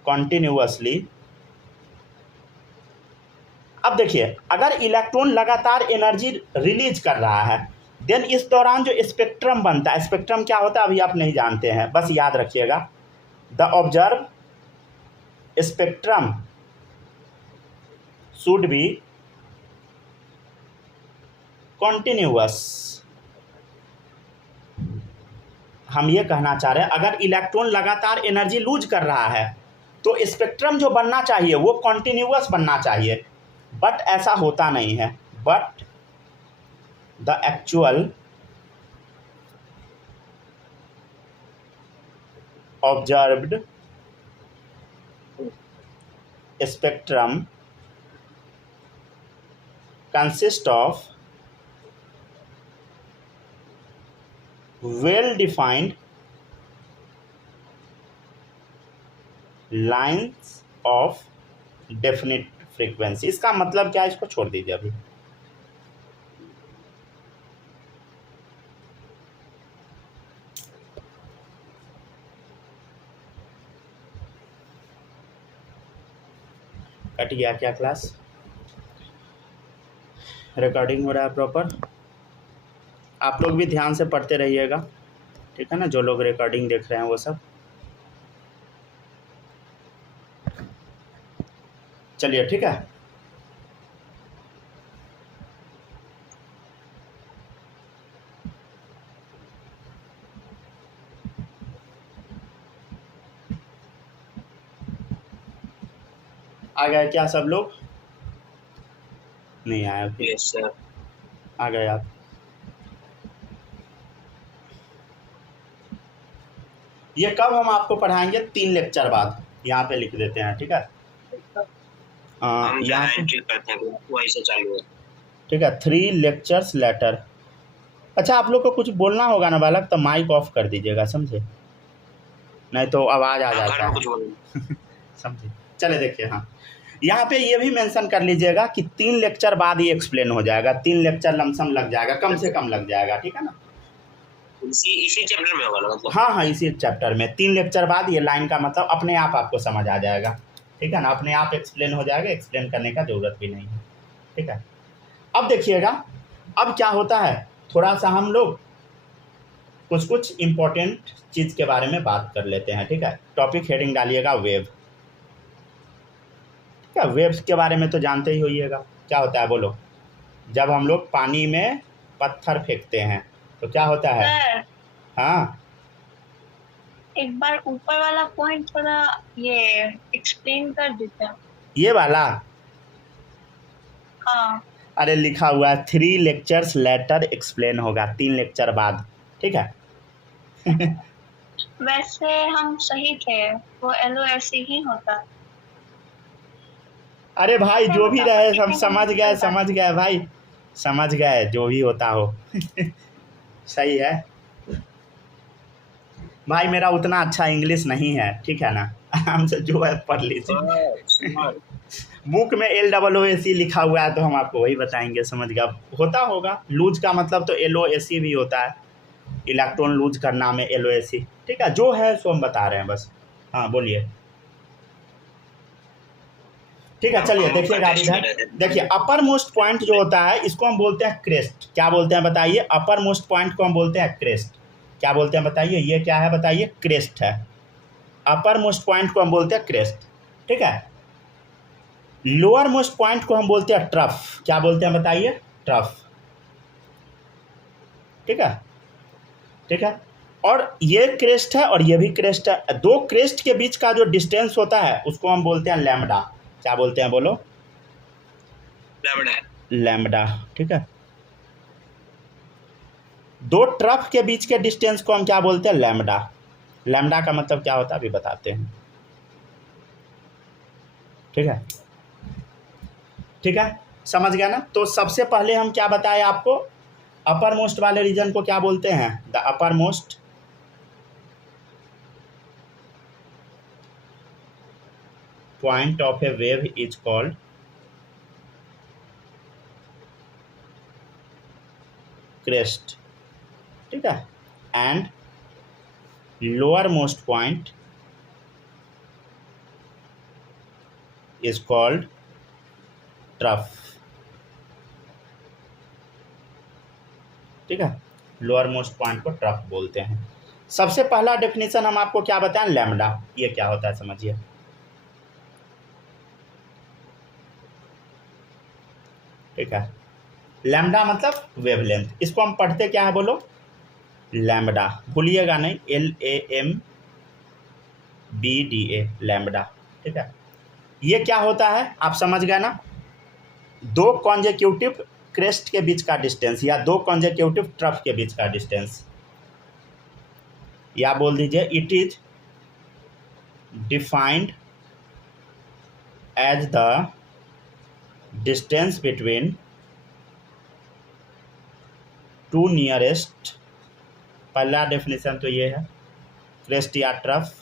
continuously. अब देखिए, अगर इलेक्ट्रॉन लगातार एनर्जी रिलीज कर रहा है, देन इस दौरान जो स्पेक्ट्रम बनता है, स्पेक्ट्रम क्या होता है अभी आप नहीं जानते हैं, बस याद रखिएगा, the observe spectrum should be continuous. हम ये कहना चाह रहे हैं, अगर इलेक्ट्रॉन लगातार एनर्जी लूज कर रहा है तो स्पेक्ट्रम जो बनना चाहिए वो कॉन्टिन्यूअस बनना चाहिए, बट ऐसा होता नहीं है। But the actual observed spectrum consist of well defined lines of definite frequency। इसका मतलब क्या है, इसको छोड़ दीजिए अभी। कट गया क्या क्लास, रिकॉर्डिंग हो रहा है प्रॉपर, आप लोग भी ध्यान से पढ़ते रहिएगा, ठीक है ना, जो लोग रिकॉर्डिंग देख रहे हैं वो सब। चलिए ठीक है, आ गए क्या सब लोग, नहीं आया अभी? Yes sir. आ गए आप। ये कब हम आपको पढ़ाएंगे, 3 लेक्चर बाद, यहाँ पे लिख देते हैं, ठीक है। हम यहाँ पे एंट्री करते हैं वही से चालू है, ठीक है, 3 लेक्चर्स लेटर। अच्छा आप लोग को कुछ बोलना होगा ना बालक, तो माइक ऑफ कर दीजिएगा, समझे, नहीं तो आवाज़ आ जाता है, कुछ बोलो। समझे। चले देखिए, हाँ यहाँ पे ये भी मेंशन कर लीजिएगा कि 3 लेक्चर बाद ही एक्सप्लेन हो जाएगा, 3 लेक्चर लमसम लग जाएगा, कम से कम लग जाएगा, ठीक है ना। इसी चैप्टर में होगा ना, मतलब हाँ हाँ, इसी चैप्टर में 3 लेक्चर बाद ये लाइन का मतलब अपने आप आपको समझ आ जाएगा, ठीक है ना, अपने आप एक्सप्लेन हो जाएगा, एक्सप्लेन करने का ज़रूरत भी नहीं है, ठीक है। अब देखिएगा, अब क्या होता है, थोड़ा सा हम लोग कुछ इम्पोर्टेंट चीज़ के बारे में बात कर लेते हैं, ठीक है। टॉपिक हेडिंग डालिएगा वेव। क्या वेव्स के बारे में तो जानते ही होइएगा, क्या होता है बोलो। जब हम लोग पानी में पत्थर फेंकते हैं तो क्या होता है। सर हाँ, एक बार ऊपर वाला पॉइंट थोड़ा ये एक्सप्लेन कर देते हैं। ये वाला, हाँ अरे लिखा हुआ है 3 लेक्चर्स लेटर एक्सप्लेन होगा, 3 लेक्चर बाद, ठीक है। वैसे हम सही थे, वो LOSE ही होता है। अरे भाई जो भी बता रहे सकते हम हैं समझ गए भाई, समझ गए जो भी होता हो। सही है भाई, मेरा उतना अच्छा इंग्लिश नहीं है, ठीक है ना। आराम से जो है पढ़ लीजिए। बुक में LOOC लिखा हुआ है तो हम आपको वही बताएंगे, समझ गया होता होगा। लूज का मतलब तो LOSE भी होता है, इलेक्ट्रॉन लूज करना में LOSE, ठीक है। जो है सो हम बता रहे हैं बस। हाँ बोलिए, ठीक है। चलिए देखिएगा इधर, देखिए अपर मोस्ट पॉइंट जो होता है इसको हम बोलते हैं क्रेस्ट। क्या बोलते हैं बताइए, अपर मोस्ट पॉइंट को हम बोलते हैं क्रेस्ट। क्या बोलते हैं बताइए, ये क्या है बताइए, क्रेस्ट है। अपर मोस्ट पॉइंट को हम बोलते हैं क्रेस्ट, ठीक है। लोअर मोस्ट पॉइंट को हम बोलते हैं ट्रफ। क्या बोलते हैं बताइए, ट्रफ, ठीक है, ठीक है। और ये क्रेस्ट है और ये भी क्रेस्ट है। दो क्रेस्ट के बीच का जो डिस्टेंस होता है उसको हम बोलते हैं लैम्बडा। क्या बोलते हैं बोलो, लैम्बडा, ठीक है। दो ट्रफ के बीच के डिस्टेंस को हम क्या बोलते हैं, लैम्बडा। लैम्बडा का मतलब क्या होता है अभी बताते हैं, ठीक है, ठीक है, समझ गया ना। तो सबसे पहले हम क्या बताए आपको, अपर मोस्ट वाले रीजन को क्या बोलते हैं, the upper most point of a wave is called crest, ठीक है। And lower most point is called trough, ठीक है। लोअर मोस्ट पॉइंट को ट्रफ बोलते हैं। सबसे पहला डेफिनेशन हम आपको क्या बताएं, लैम्बडा। ये क्या होता है समझिए, ठीक है। लैम्बडा मतलब वेवलेंथ। इसको हम पढ़ते क्या है बोलो, लैम्बडा, भूलिएगा नहीं, LAMBDA, लैम्बडा, ठीक है। ये क्या होता है आप समझ गए ना, दो कॉन्जेक्यूटिव क्रेस्ट के बीच का डिस्टेंस या दो कॉन्जेक्यूटिव ट्रफ के बीच का डिस्टेंस, या बोल दीजिए it is defined as the distance between two nearest. पहला डेफिनेशन तो ये है, क्रेस्ट या ट्रफ।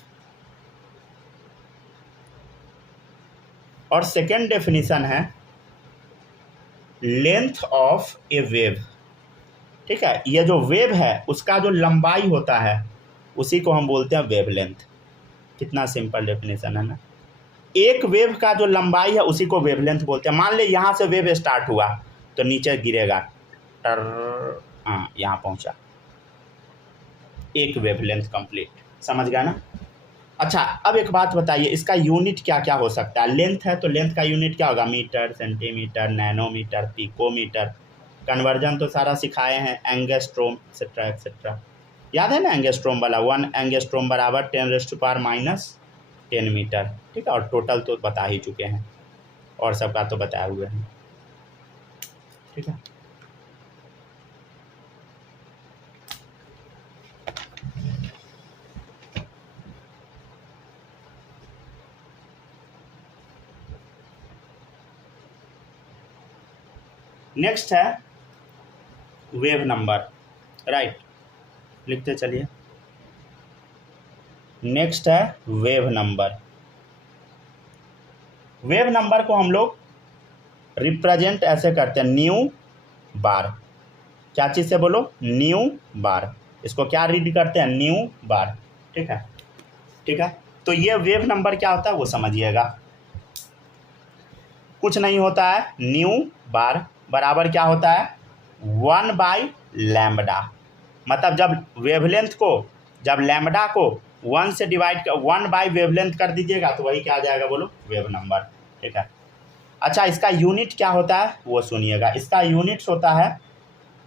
और सेकेंड डेफिनेशन है लेंथ ऑफ ए वेव, ठीक है। ये जो वेव है उसका जो लंबाई होता है उसी को हम बोलते हैं वेवलेंथ। कितना सिंपल डेफिनेशन है ना। एक वेव का जो लंबाई है उसी को वेवलेंथ बोलते हैं। मान ले यहाँ से वेव स्टार्ट हुआ तो नीचे गिरेगा, हाँ यहाँ पहुँचा, एक वेवलेंथ कंप्लीट, समझ गया ना। अच्छा अब एक बात बताइए, इसका यूनिट क्या क्या हो सकता है। लेंथ है तो लेंथ का यूनिट क्या होगा, metre, centimetre, nanometre, picometre. Conversion तो सारा सिखाए हैं, एंगस्ट्रोम एक्सेट्रा एक्सेट्रा, याद है ना एंगस्ट्रोम वाला। 1 एंगस्ट्रोम बराबर 10⁻⁻10 मीटर, ठीक है। और टोटल तो बता ही चुके हैं, और सबका तो बताए हुए हैं, ठीक है। नेक्स्ट है वेव नंबर, राइट, लिखते चलिए। नेक्स्ट है वेव नंबर। वेव नंबर को हम लोग रिप्रेजेंट ऐसे करते हैं, न्यू बार। क्या चीज़ से बोलो, न्यू बार। इसको क्या रीड करते हैं, न्यू बार, ठीक है, ठीक है। तो ये वेव नंबर क्या होता है वो समझिएगा। कुछ नहीं होता है, न्यू बार बराबर क्या होता है, 1/λ। मतलब जब वेवलेंथ को, जब लैम्बडा को 1 से डिवाइड कर 1 बाई वेवलेंथ कर दीजिएगा तो वही क्या आ जाएगा बोलो, वेव नंबर, ठीक है। अच्छा, इसका यूनिट क्या होता है वो सुनिएगा। इसका यूनिट्स होता है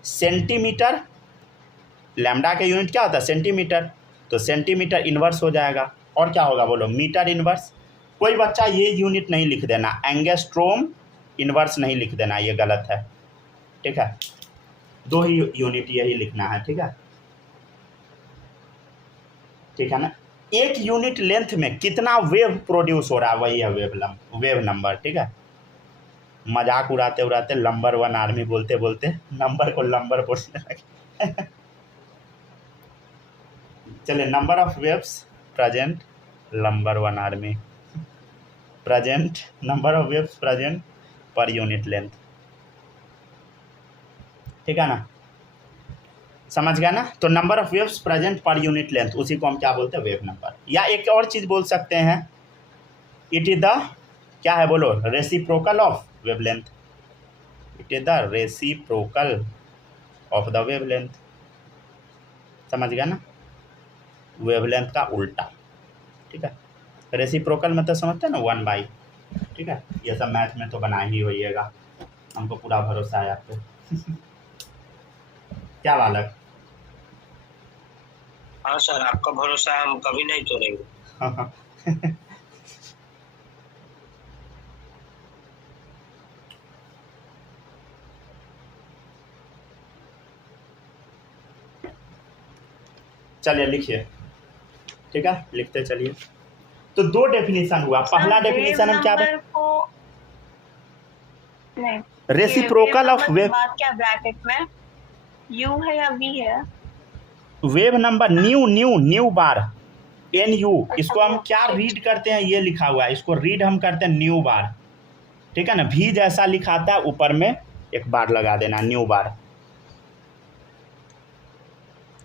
सेंटीमीटर। लैम्डा का यूनिट क्या होता है सेंटीमीटर, तो सेंटीमीटर इन्वर्स हो जाएगा। और क्या होगा बोलो, मीटर इन्वर्स। कोई बच्चा ये यूनिट नहीं लिख देना, एंगस्ट्रोम इन्वर्स नहीं लिख देना, ये गलत है, ठीक है। दो ही यूनिट यही लिखना है, ठीक है, ठीक है ना। एक यूनिट लेंथ में कितना वेव प्रोड्यूस हो रहा है वही है वेव नंबर, ठीक है। मजाक उड़ाते उड़ाते नंबर 1 आर्मी बोलते बोलते नंबर को नंबर बोलने लगे। चलिए, number of waves present number 1 army, present number of waves present per unit length, ठीक है ना, समझ गया ना। तो number of waves present per unit length, उसी को हम क्या बोलते हैं, वेव नंबर। या एक और चीज बोल सकते हैं, इट इज द क्या है बोलो, reciprocal of wavelength. It is the reciprocal of the wavelength, समझ गया ना, वेवलेंथ का उल्टा, ठीक है। रेसिप्रोकल मतलब समझते हैं ना, 1/, ठीक है। ये सब मैथ में तो बना ही होइएगा, हमको पूरा भरोसा है आप पे। क्या बालक? हाँ सर, आपका भरोसा हम कभी नहीं तोड़ेंगे। चलिए लिखिए, ठीक है, लिखते चलिए। तो दो डेफिनेशन हुआ। पहला डेफिनेशन हम क्या रेसिप्रोकल ऑफ वेव, क्या ब्रैकेट में यू है या वी है? वेव नंबर न्यू बार NU, इसको हम क्या रीड करते हैं, ये लिखा हुआ है, इसको रीड हम करते हैं न्यू बार, ठीक है ना। भी जैसा लिखाता है ऊपर में एक बार लगा देना, न्यू बार।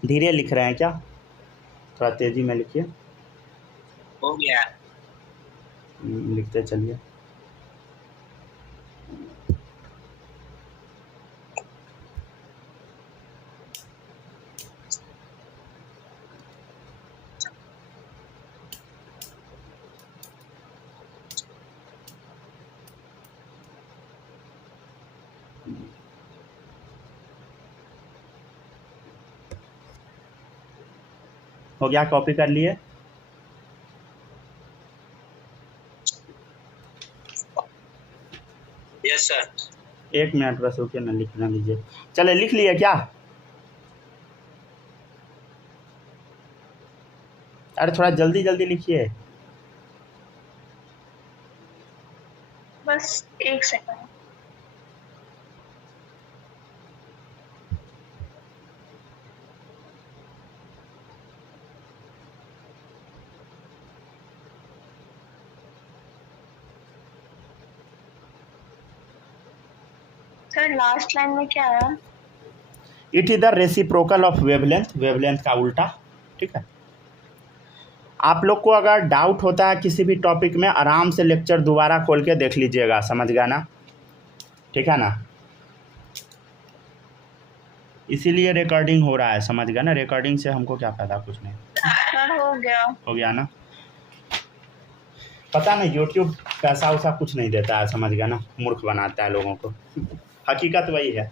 धीरे लिख रहे हैं क्या, थोड़ा तेजी में लिखिए। हो गया। लिखते चलिए। हो गया, कॉपी कर लिए? Yes sir. 1 मिनट बस रुकिए ना, लिखना लीजिए। चले, लिख लिए क्या? अरे थोड़ा जल्दी जल्दी लिखिए। बस 1 सेकंड। सर लास्ट लाइन में क्या है? It is the reciprocal of wavelength, wavelength का उल्टा, ठीक है। आप लोग को अगर डाउट होता है किसी भी टॉपिक में, आराम से लेक्चर दोबारा खोल के देख लीजिएगा, समझ गया ना, ठीक है ना। इसीलिए रिकॉर्डिंग हो रहा है, समझ गया ना। रिकॉर्डिंग से हमको क्या फायदा, कुछ नहीं। सर हो गया ना। पता नहीं यूट्यूब पैसा वैसा कुछ नहीं देता है, समझ गया ना, मूर्ख बनाता है लोगों को। हकीकत वही है,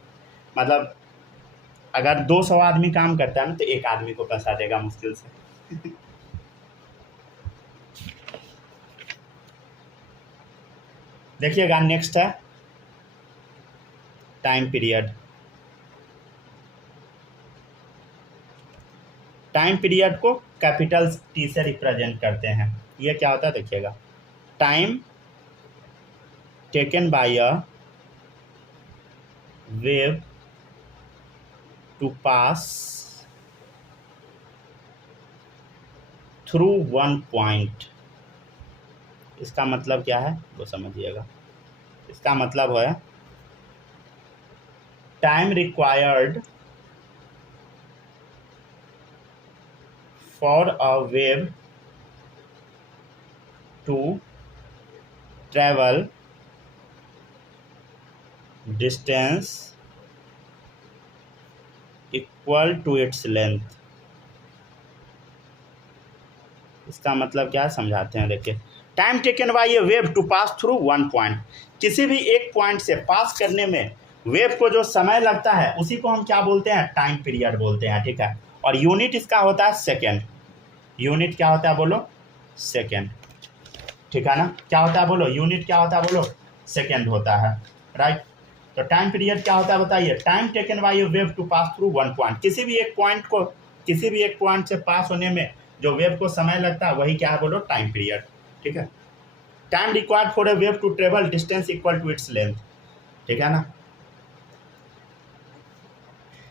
मतलब अगर 200 आदमी काम करता है ना, तो एक आदमी को पैसा देगा मुश्किल से। देखिएगा, नेक्स्ट है टाइम पीरियड। टाइम पीरियड को कैपिटल T से रिप्रेजेंट करते हैं। ये क्या होता है देखिएगा, time taken by a wave to pass through one point. इसका मतलब क्या है वो समझिएगा। इसका मतलब है time required for a wave to travel distance equal to its length. इसका मतलब क्या है समझाते हैं, देखिए। Time taken by a wave to pass through one point, किसी भी एक पॉइंट से पास करने में वेव को जो समय लगता है उसी को हम क्या बोलते हैं, टाइम पीरियड बोलते हैं, ठीक है। और यूनिट इसका होता है सेकेंड, यूनिट क्या होता है बोलो, सेकेंड, ठीक है ना। क्या होता है बोलो, यूनिट क्या होता है बोलो, सेकेंड होता है, राइट। तो टाइम पीरियड क्या होता है बताइए, time taken by a wave to pass through one point, किसी भी एक पॉइंट से पास होने में जो वेव को समय लगता है वही क्या है बोलो, टाइम पीरियड, ठीक है। Time required for a wave to travel distance equal to its length, ठीक है ना।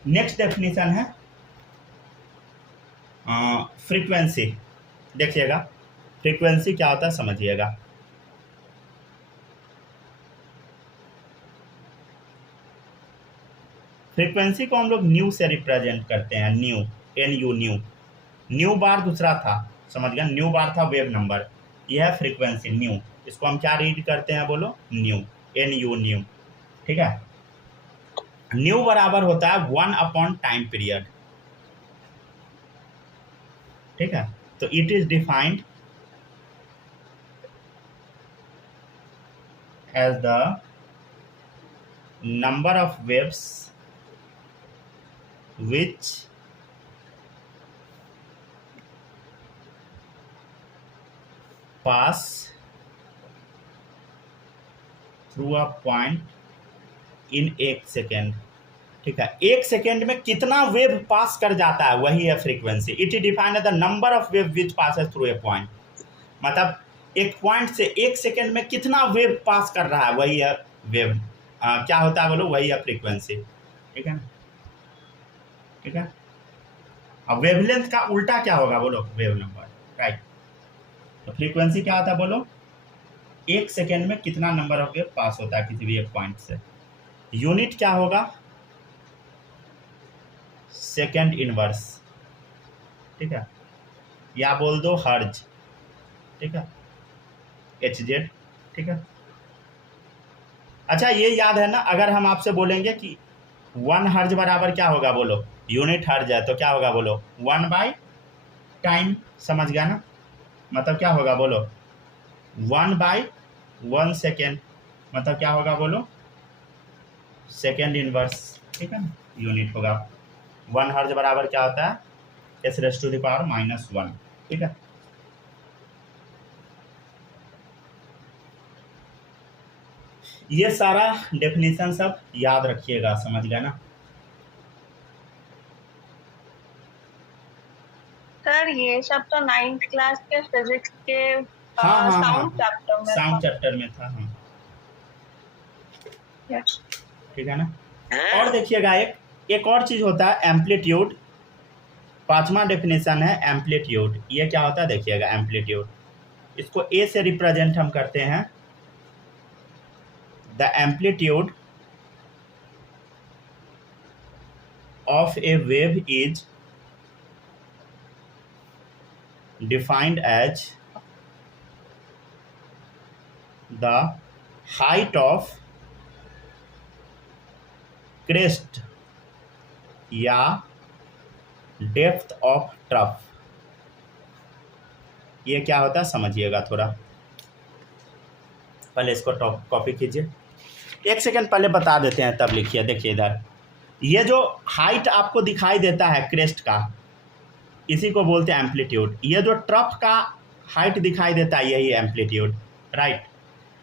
नेक्स्ट डेफिनेशन है फ्रीक्वेंसी, देखिएगा फ्रीक्वेंसी क्या होता है समझिएगा। फ्रीक्वेंसी को हम लोग न्यू से रिप्रेजेंट करते हैं, न्यू, एन यू, न्यू बार दूसरा था, समझ गया, न्यू बार था वेव नंबर, यह है फ्रीक्वेंसी न्यू, इसको हम क्या रीड करते हैं बोलो, न्यू, एन यू, न्यू, ठीक है। न्यू बराबर होता है 1 टाइम पीरियड, ठीक है। तो it is defined as the number of waves which pass through a point in एक सेकेंड, ठीक है। एक सेकेंड में कितना वेव पास कर जाता है वही है frequency. It is defined the number of wave which passes through a point, मतलब एक पॉइंट से एक सेकेंड में कितना वेव पास कर रहा है वही है वेव, क्या होता है बोलो, वही है फ्रीक्वेंसी, ठीक है ना, ठीक है। अब वेवलेंथ का उल्टा क्या होगा बोलो, वेव नंबर, राइट। तो फ्रीक्वेंसी क्या होता है बोलो, एक सेकेंड में कितना नंबर ऑफ वेव पास होता है किसी भी एक पॉइंट से। यूनिट क्या होगा, सेकेंड इनवर्स, ठीक है, या बोल दो हर्ज, ठीक है, HZ, ठीक है। अच्छा ये याद है ना, अगर हम आपसे बोलेंगे कि 1 हर्ज बराबर क्या होगा बोलो, यूनिट हर्ज है तो क्या होगा बोलो, 1/टाइम, समझ गया ना, मतलब क्या होगा बोलो, 1/1 सेकेंड, मतलब क्या होगा बोलो, सेकेंड इनवर्स, ठीक है ना, यूनिट होगा। 1 हर्ज बराबर क्या होता है, S⁻⁻⁻1, ठीक है। ये सारा डेफिनेशन सब याद रखिएगा, समझ गया ना। सर ये सब तो 9th क्लास के फिजिक्स के हाँ साउंड चैप्टर में साउंड चैप्टर में था, हाँ, यस, ठीक है ना। और देखिएगा एक और चीज होता है एम्पलीट्यूड, 5वां डेफिनेशन है एम्पलीट्यूड। ये क्या होता है देखिएगा, एम्पलीट्यूड, इसको ए से रिप्रेजेंट हम करते हैं, the amplitude of a wave is defined as the height of crest या डेप्थ ऑफ ट्रफ। ये क्या होता है समझिएगा थोड़ा, पहले इसको कॉपी कीजिए, एक सेकेंड पहले बता देते हैं तब लिखिए। देखिए इधर ये जो हाइट आपको दिखाई देता है क्रेस्ट का, इसी को बोलते हैं एम्पलीट्यूड। ये जो ट्रफ का हाइट दिखाई देता है यही एम्पलीट्यूड, राइट।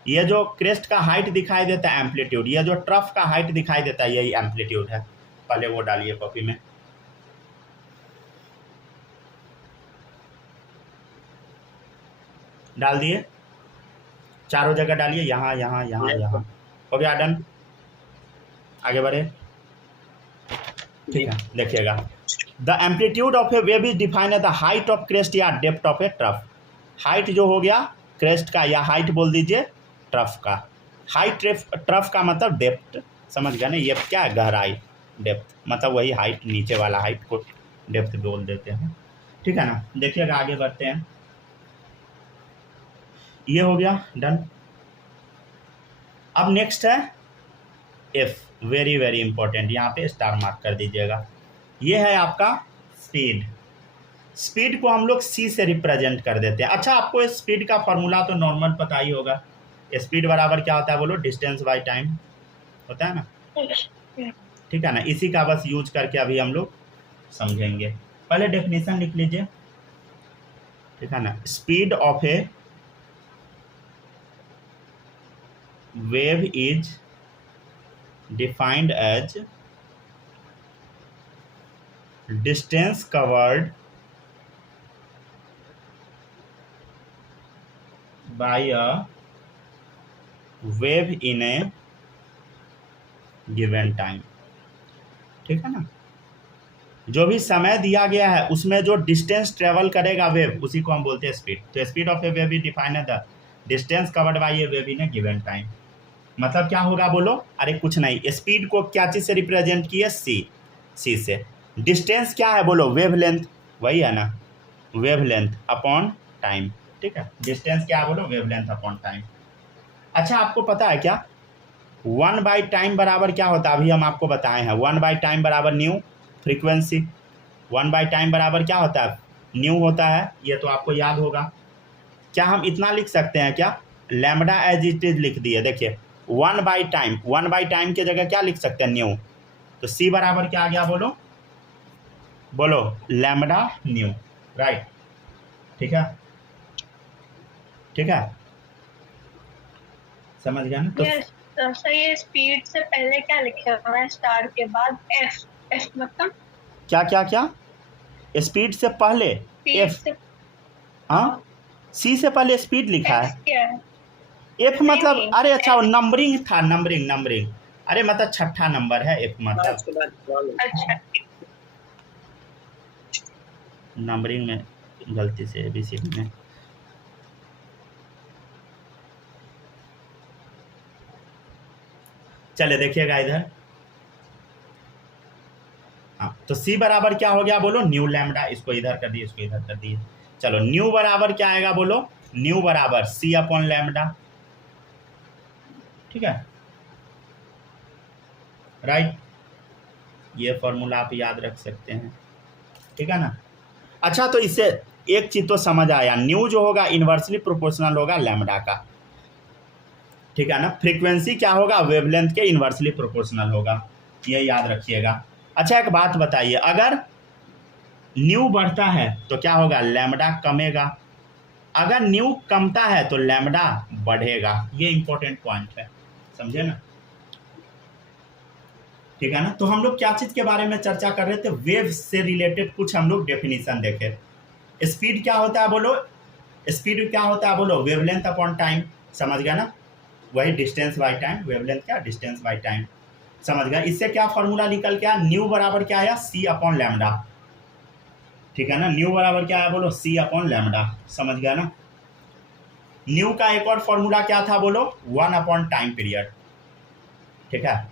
ये जो क्रेस्ट का हाइट दिखाई देता है एम्पलीट्यूड, ये जो ट्रफ का हाइट दिखाई देता है यही एम्पलीट्यूड है। पहले वो डालिए कॉपी में, डाल दिए, चारों जगह डालिए, यहाँ यहाँ यहाँ यहाँ, हो गया डन, आगे बढ़े, ठीक है। देखिएगा the amplitude of a wave is defined as the height of crest या depth of a trough. Height जो हो गया क्रेस्ट का, या हाइट बोल दीजिए ट्रफ का। हाइट ट्रफ का मतलब डेप्थ, समझ गया ना, ये क्या है गहराई, डेप्थ मतलब वही हाइट, नीचे वाला हाइट को डेप्थ बोल देते हैं, ठीक है ना। देखिएगा आगे बढ़ते हैं, ये हो गया डन। अब नेक्स्ट है एफ, वेरी वेरी इंपॉर्टेंट, यहाँ पे स्टार मार्क कर दीजिएगा। ये है आपका स्पीड, स्पीड को हम लोग c से रिप्रेजेंट कर देते हैं। अच्छा, आपको स्पीड का फॉर्मूला तो नॉर्मल पता ही होगा। स्पीड बराबर क्या होता है बोलो? डिस्टेंस बाय टाइम होता है ना, ठीक है ना। इसी का बस यूज करके अभी हम लोग समझेंगे। पहले डेफिनेशन लिख लीजिए, ठीक है ना। Speed of a wave is defined as distance covered by a wave in a given time, ठीक है ना। जो भी समय दिया गया है उसमें जो डिस्टेंस ट्रेवल करेगा वेव, उसी को हम बोलते हैं स्पीड। तो speed of a wave is defined as the distance covered by a wave in a given time. मतलब क्या होगा बोलो? अरे कुछ नहीं, स्पीड को क्या चीज से रिप्रेजेंट किया? सी से। डिस्टेंस क्या है बोलो? वेव लेंथ, वही है ना, वेव लेंथ अपॉन टाइम, ठीक है। डिस्टेंस क्या है बोलो? Wave length upon time. अच्छा, आपको पता है क्या 1/टाइम बराबर क्या होता है? अभी हम आपको बताए हैं 1/टाइम बराबर न्यू फ्रीक्वेंसी। 1/टाइम बराबर क्या होता है? न्यू होता है, ये तो आपको याद होगा। क्या हम इतना लिख सकते हैं क्या? लैम्बडा एज इट इज लिख दिए। देखिए 1/टाइम की जगह क्या लिख सकते हैं? न्यू। तो सी बराबर क्या आ गया बोलो? बोलो लैम्बडा न्यू, राइट, ठीक है, ठीक है, समझ गया ना। तो सर ये स्पीड से पहले क्या लिखे हुआ है? स्टार के बाद एफ मतलब क्या क्या क्या? स्पीड से पहले एफ, से हाँ, सी से पहले स्पीड लिखा है। क्या है? एफ मतलब नहीं, अरे अच्छा, वो नंबरिंग था, नंबरिंग। अरे मतलब छठा नंबर है एफ मतलब, उसके बाद कॉल। अच्छा नंबरिंग में गलती से ABCD में। चले देखिएगा इधर, हाँ, तो सी बराबर क्या हो गया बोलो? New lambda. इसको इधर कर दिए, इसको इधर कर दिए। चलो न्यू बराबर क्या आएगा बोलो? न्यू बराबर सी अपॉन लैम्बडा, ठीक है, राइट। ये फॉर्मूला आप याद रख सकते हैं, ठीक है ना। अच्छा, तो इससे एक चीज तो समझ आया, न्यू जो होगा इनवर्सली प्रोपोर्शनल होगा लैम्बडा का, ठीक है ना। फ्रीक्वेंसी क्या होगा? वेवलेंथ के इनवर्सली प्रोपोर्शनल होगा, ये याद रखिएगा। अच्छा, एक बात बताइए, अगर न्यू बढ़ता है तो क्या होगा? लैम्बडा कमेगा। अगर न्यू कमता है तो लैम्बडा बढ़ेगा। ये इंपॉर्टेंट पॉइंट है, समझे ना, ठीक है ना। तो हम लोग क्या चीज के बारे में चर्चा कर रहे थे? वेव से रिलेटेड कुछ हम लोग डेफिनेशन देखे। स्पीड क्या होता है बोलो? स्पीड क्या होता है बोलो? वेवलेंथ अपॉन टाइम, समझ गया ना, वही डिस्टेंस बाय टाइम। वेवलेंथ क्या? डिस्टेंस बाय टाइम, समझ गया। इससे क्या फॉर्मूला निकल के आया? न्यू बराबर क्या आया? सी अपॉन लैम्बडा, ठीक है ना। न्यू बराबर क्या आया बोलो? सी अपॉन लैम्बडा, समझ गया ना। न्यू का एक और फॉर्मूला क्या था बोलो? 1 अपॉन टाइम पीरियड, ठीक है।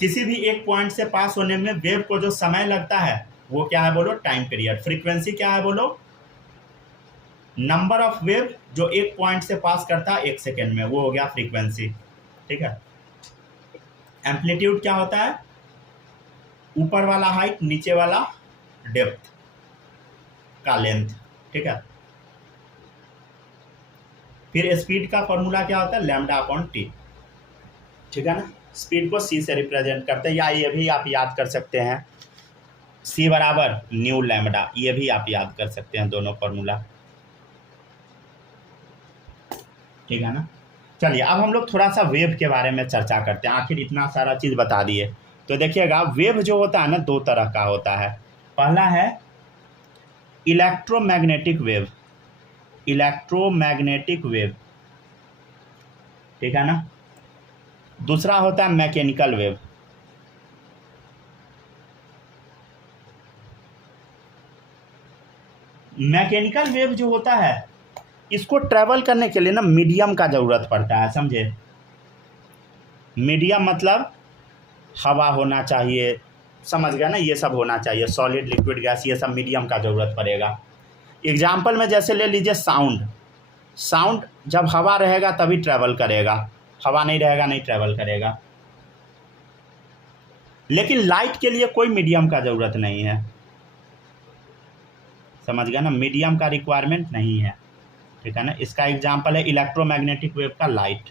किसी भी एक पॉइंट से पास होने में वेव को जो समय लगता है वो क्या है बोलो? Time period. फ्रीक्वेंसी क्या है बोलो? नंबर ऑफ वेव जो एक पॉइंट से पास करता है 1 सेकेंड में, वो हो गया फ्रीक्वेंसी, ठीक है। एम्पलीट्यूड क्या होता है? ऊपर वाला हाइट, नीचे वाला डेप्थ का लेंथ, ठीक है। फिर स्पीड का फॉर्मूला क्या होता है? लैम्बडा अपॉन टी, ठीक है ना। स्पीड को सी से रिप्रेजेंट करते हैं, या ये भी आप याद कर सकते हैं, सी बराबर न्यू लैम्बडा, ये भी आप याद कर सकते हैं, दोनों फॉर्मूला, ठीक है ना। चलिए अब हम लोग थोड़ा सा वेव के बारे में चर्चा करते हैं। आखिर इतना सारा चीज़ बता दिए तो देखिएगा, वेव जो होता है ना, दो तरह का होता है। पहला है इलेक्ट्रोमैग्नेटिक वेव, इलेक्ट्रोमैग्नेटिक वेव, ठीक है ना। दूसरा होता है मैकेनिकल वेव। मैकेनिकल वेव जो होता है, इसको ट्रैवल करने के लिए ना मीडियम का ज़रूरत पड़ता है, समझे। मीडियम मतलब हवा होना चाहिए, समझ गया ना, ये सब होना चाहिए, सॉलिड लिक्विड गैस, ये सब मीडियम का ज़रूरत पड़ेगा। एग्जाम्पल में जैसे ले लीजिए साउंड, साउंड जब हवा रहेगा तभी ट्रैवल करेगा, हवा नहीं रहेगा नहीं ट्रैवल करेगा। लेकिन लाइट के लिए कोई मीडियम का ज़रूरत नहीं है, समझ गया ना, मीडियम का रिक्वायरमेंट नहीं है, ठीक है ना। इसका एग्जाम्पल है इलेक्ट्रोमैग्नेटिक वेव का लाइट।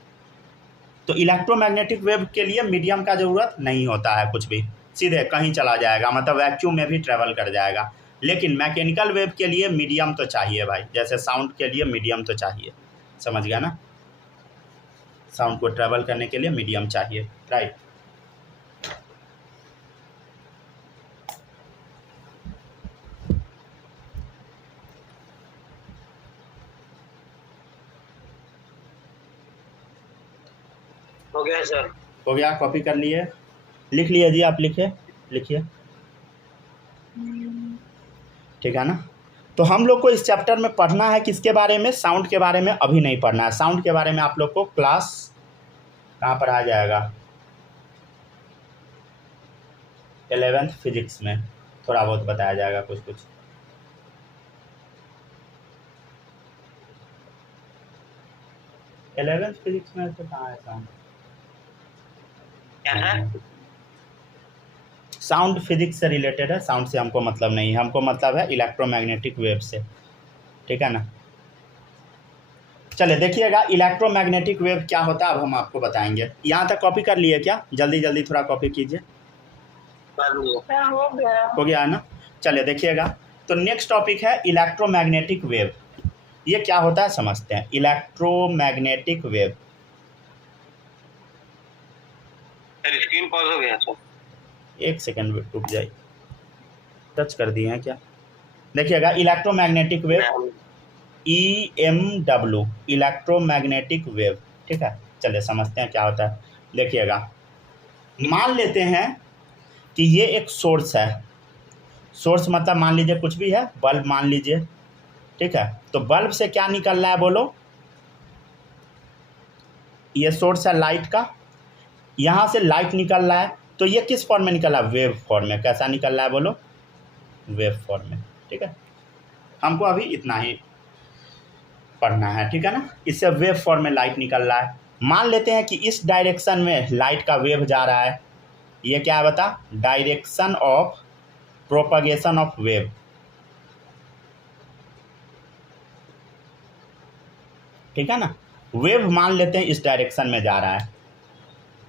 तो इलेक्ट्रोमैग्नेटिक वेव के लिए मीडियम का ज़रूरत नहीं होता है, कुछ भी सीधे कहीं चला जाएगा, मतलब वैक्यूम में भी ट्रैवल कर जाएगा। लेकिन मैकेनिकल वेव के लिए मीडियम तो चाहिए भाई, जैसे साउंड के लिए मीडियम तो चाहिए, समझ गया ना। साउंड को ट्रैवल करने के लिए मीडियम चाहिए, राइट। हो गया सर। हो गया, कॉपी कर लिए, लिख लिए जी, आप लिखिए, लिखिए, ठीक है ना। तो हम लोग को इस चैप्टर में पढ़ना है किसके बारे में, साउंड के बारे में अभी नहीं पढ़ना है। साउंड के बारे में आप लोग को क्लास कहाँ पर आ जाएगा, 11th फिजिक्स में थोड़ा बहुत बताया जाएगा, कुछ कुछ। इलेवेंथ फिजिक्स में तो कहाँ है साउंड? क्या है? साउंड फिजिक्स से रिलेटेड है, साउंड से हमको मतलब नहीं है, हमको मतलब है इलेक्ट्रोमैग्नेटिक वेव से, ठीक है ना। चलिए देखिएगा इलेक्ट्रोमैग्नेटिक वेव क्या होता है, अब हम आपको बताएंगे। यहाँ तक कॉपी कर लिए क्या? जल्दी जल्दी थोड़ा कॉपी कीजिए। हो गया है ना। चलिए देखिएगा, तो नेक्स्ट टॉपिक है इलेक्ट्रोमैग्नेटिक वेव। ये क्या होता है समझते हैं। इलेक्ट्रोमैग्नेटिक वेव, स्क्रीन पॉज हो गया सर, एक सेकंड रुक जाइए, टच कर दिए हैं क्या? देखिएगा electromagnetic wave, EMW, electromagnetic wave, ठीक है। चलिए समझते हैं क्या होता है। देखिएगा, मान लेते हैं कि ये एक सोर्स है। सोर्स मतलब मान लीजिए कुछ भी है, बल्ब मान लीजिए, ठीक है। तो बल्ब से क्या निकल रहा है बोलो, ये सोर्स है लाइट का, यहाँ से लाइट निकल रहा है। तो ये किस फॉर्म में निकल रहा है? वेव फॉर्म में। कैसा निकल रहा है बोलो? वेव फॉर्म में, ठीक है। हमको अभी इतना ही पढ़ना है, ठीक है ना। इससे वेव फॉर्म में लाइट निकल रहा है। मान लेते हैं कि इस डायरेक्शन में लाइट का वेव जा रहा है। ये क्या है बता? Direction of propagation of wave, ठीक है ना। वेव मान लेते हैं इस डायरेक्शन में जा रहा है,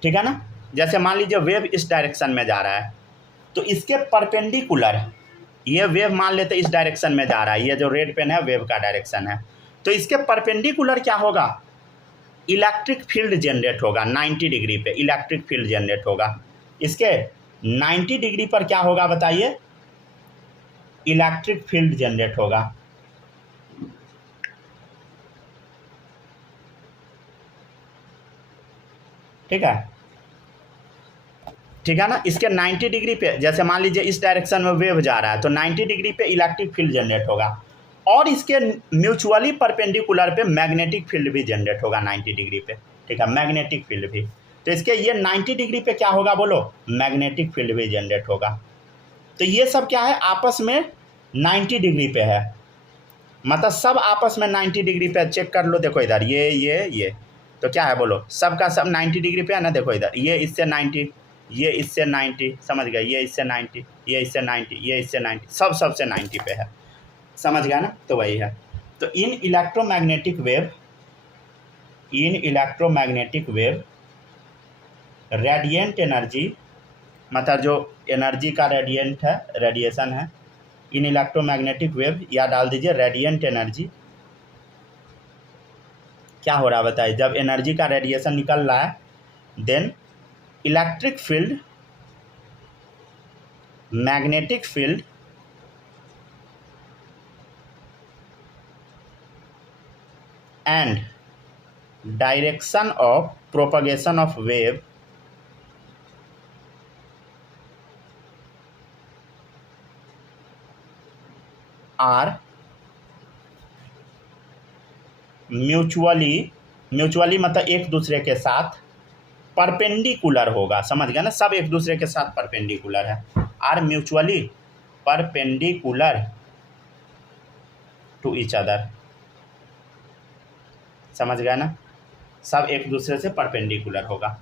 ठीक है ना। जैसे मान लीजिए वेव इस डायरेक्शन में जा रहा है, तो इसके परपेंडिकुलर ये वेव मान लेते हैं इस डायरेक्शन में जा रहा है। ये जो रेड पेन है वेव का डायरेक्शन है। तो इसके परपेंडिकुलर क्या होगा? इलेक्ट्रिक फील्ड जनरेट होगा 90 डिग्री पे, इलेक्ट्रिक फील्ड जनरेट होगा। इसके 90 डिग्री पर क्या होगा बताइए? इलेक्ट्रिक फील्ड जनरेट होगा, ठीक है, ठीक है ना। इसके 90 डिग्री पे, जैसे मान लीजिए इस डायरेक्शन में वेव जा रहा है, तो 90 डिग्री पे इलेक्ट्रिक फील्ड जनरेट होगा। और इसके म्यूचुअली परपेंडिकुलर पे मैग्नेटिक फील्ड भी जनरेट होगा 90 डिग्री पे, ठीक है, मैग्नेटिक फील्ड भी। तो इसके ये 90 डिग्री पे क्या होगा बोलो? मैग्नेटिक फील्ड भी जनरेट होगा। तो ये सब क्या है? आपस में 90 डिग्री पे है, मतलब सब आपस में 90 डिग्री पे। चेक कर लो, देखो इधर ये तो क्या है बोलो? सबका सब 90 डिग्री पे है ना। देखो इधर ये इससे 90, ये इससे 90, समझ गए, ये इससे 90, ये इससे 90, ये इससे 90, सब सबसे 90 पे है, समझ गया ना। तो वही है। तो इन इलेक्ट्रोमैग्नेटिक वेव रेडिएंट एनर्जी, मतलब जो एनर्जी का रेडिएंट है, रेडिएशन है, इन इलेक्ट्रोमैग्नेटिक वेव, या डाल दीजिए रेडिएंट एनर्जी। क्या हो रहा है बताइए? जब एनर्जी का रेडिएशन निकल रहा है, then electric field, magnetic field and direction of propagation of wave are mutually मतलब एक दूसरे के साथ परपेंडिकुलर होगा, समझ गया ना। सब एक दूसरे के साथ परपेंडिकुलर है, are mutually perpendicular to each other, समझ गया ना। सब एक दूसरे से परपेंडिकुलर होगा,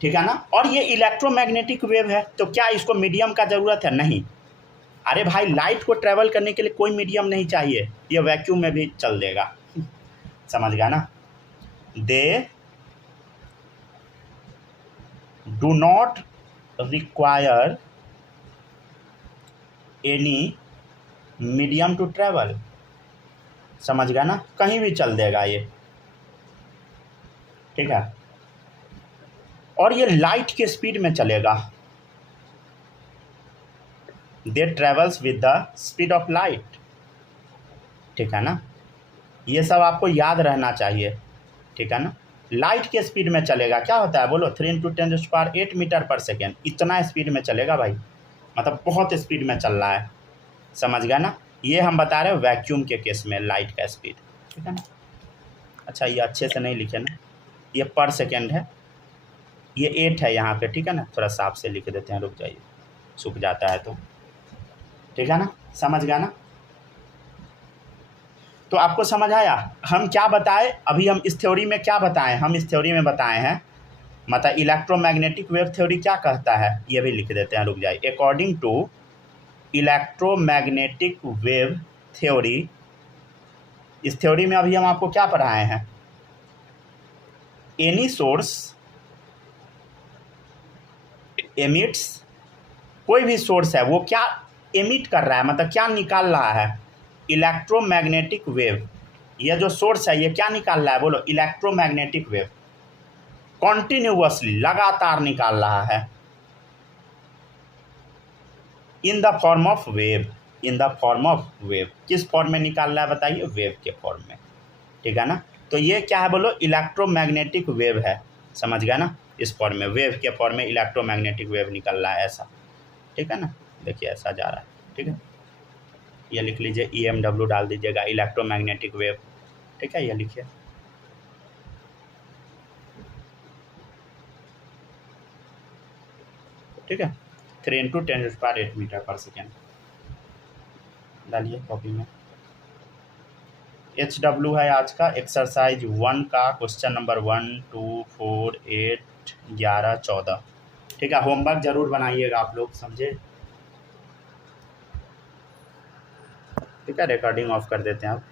ठीक है ना। और ये इलेक्ट्रोमैग्नेटिक वेव है, तो क्या इसको मीडियम का ज़रूरत है? नहीं। अरे भाई लाइट को ट्रेवल करने के लिए कोई मीडियम नहीं चाहिए, ये वैक्यूम में भी चल देगा, समझ गया ना। They do not require any medium to travel, समझ गया ना, कहीं भी चल देगा ये, ठीक है। और ये लाइट के स्पीड में चलेगा, they travels with the speed of light, ठीक है ना। ये सब आपको याद रहना चाहिए, ठीक है ना। लाइट के स्पीड में चलेगा, क्या होता है बोलो, 3 × 10⁸ मीटर पर सेकेंड, इतना स्पीड में चलेगा भाई, मतलब बहुत स्पीड में चल रहा है, समझ गया ना। ये हम बता रहे हैं वैक्यूम के केस में लाइट का स्पीड, ठीक है ना। अच्छा ये अच्छे से नहीं लिखे ना, ये पर सेकेंड है, ये 8 है यहाँ पे, ठीक है ना, थोड़ा साफ से लिख देते हैं, रुक जाइए सूख जाता है तो, ठीक है ना, समझ गया ना। तो आपको समझ आया हम क्या बताए अभी, हम इस थ्योरी में क्या बताएं, हम इस थ्योरी में बताए हैं, मतलब इलेक्ट्रोमैग्नेटिक वेव थ्योरी क्या कहता है, ये भी लिख देते हैं, रुक जाइए। According to electromagnetic wave theory, इस थ्योरी में अभी हम आपको क्या पढ़ाए हैं, एनी सोर्स एमिट्स, कोई भी सोर्स है वो क्या एमिट कर रहा है, मतलब क्या निकाल रहा है, इलेक्ट्रोमैग्नेटिक वेव, ये जो सोर्स है ये क्या निकाल रहा है बोलो, इलेक्ट्रोमैग्नेटिक वेव, कॉन्टिन्यूअसली लगातार निकाल रहा है, इन the form of wave, in the form of wave, किस फॉर्म में निकाल रहा है बताइए, वेव के फॉर्म में, ठीक है ना। तो ये क्या है बोलो, इलेक्ट्रोमैग्नेटिक वेव है, समझ गया ना, इस फॉर्म में, वेव के फॉर्म में इलेक्ट्रोमैग्नेटिक वेव निकल रहा है ऐसा, ठीक है ना, देखिए ऐसा जा रहा है, ठीक है। ये लिख लीजिए, EMW डाल दीजिएगा, इलेक्ट्रोमैग्नेटिक वेव, ठीक है, ये लिखिए। ठीक है, 3 × 10⁸ मीटर पर सेकेंड डालिए कॉपी में। HW है आज का एक्सरसाइज 1 का क्वेश्चन नंबर 1, 2, 4, 8, 11, 14, ठीक है। होमवर्क जरूर बनाइएगा आप लोग, समझे, ठीक है। रिकॉर्डिंग ऑफ कर देते हैं आप।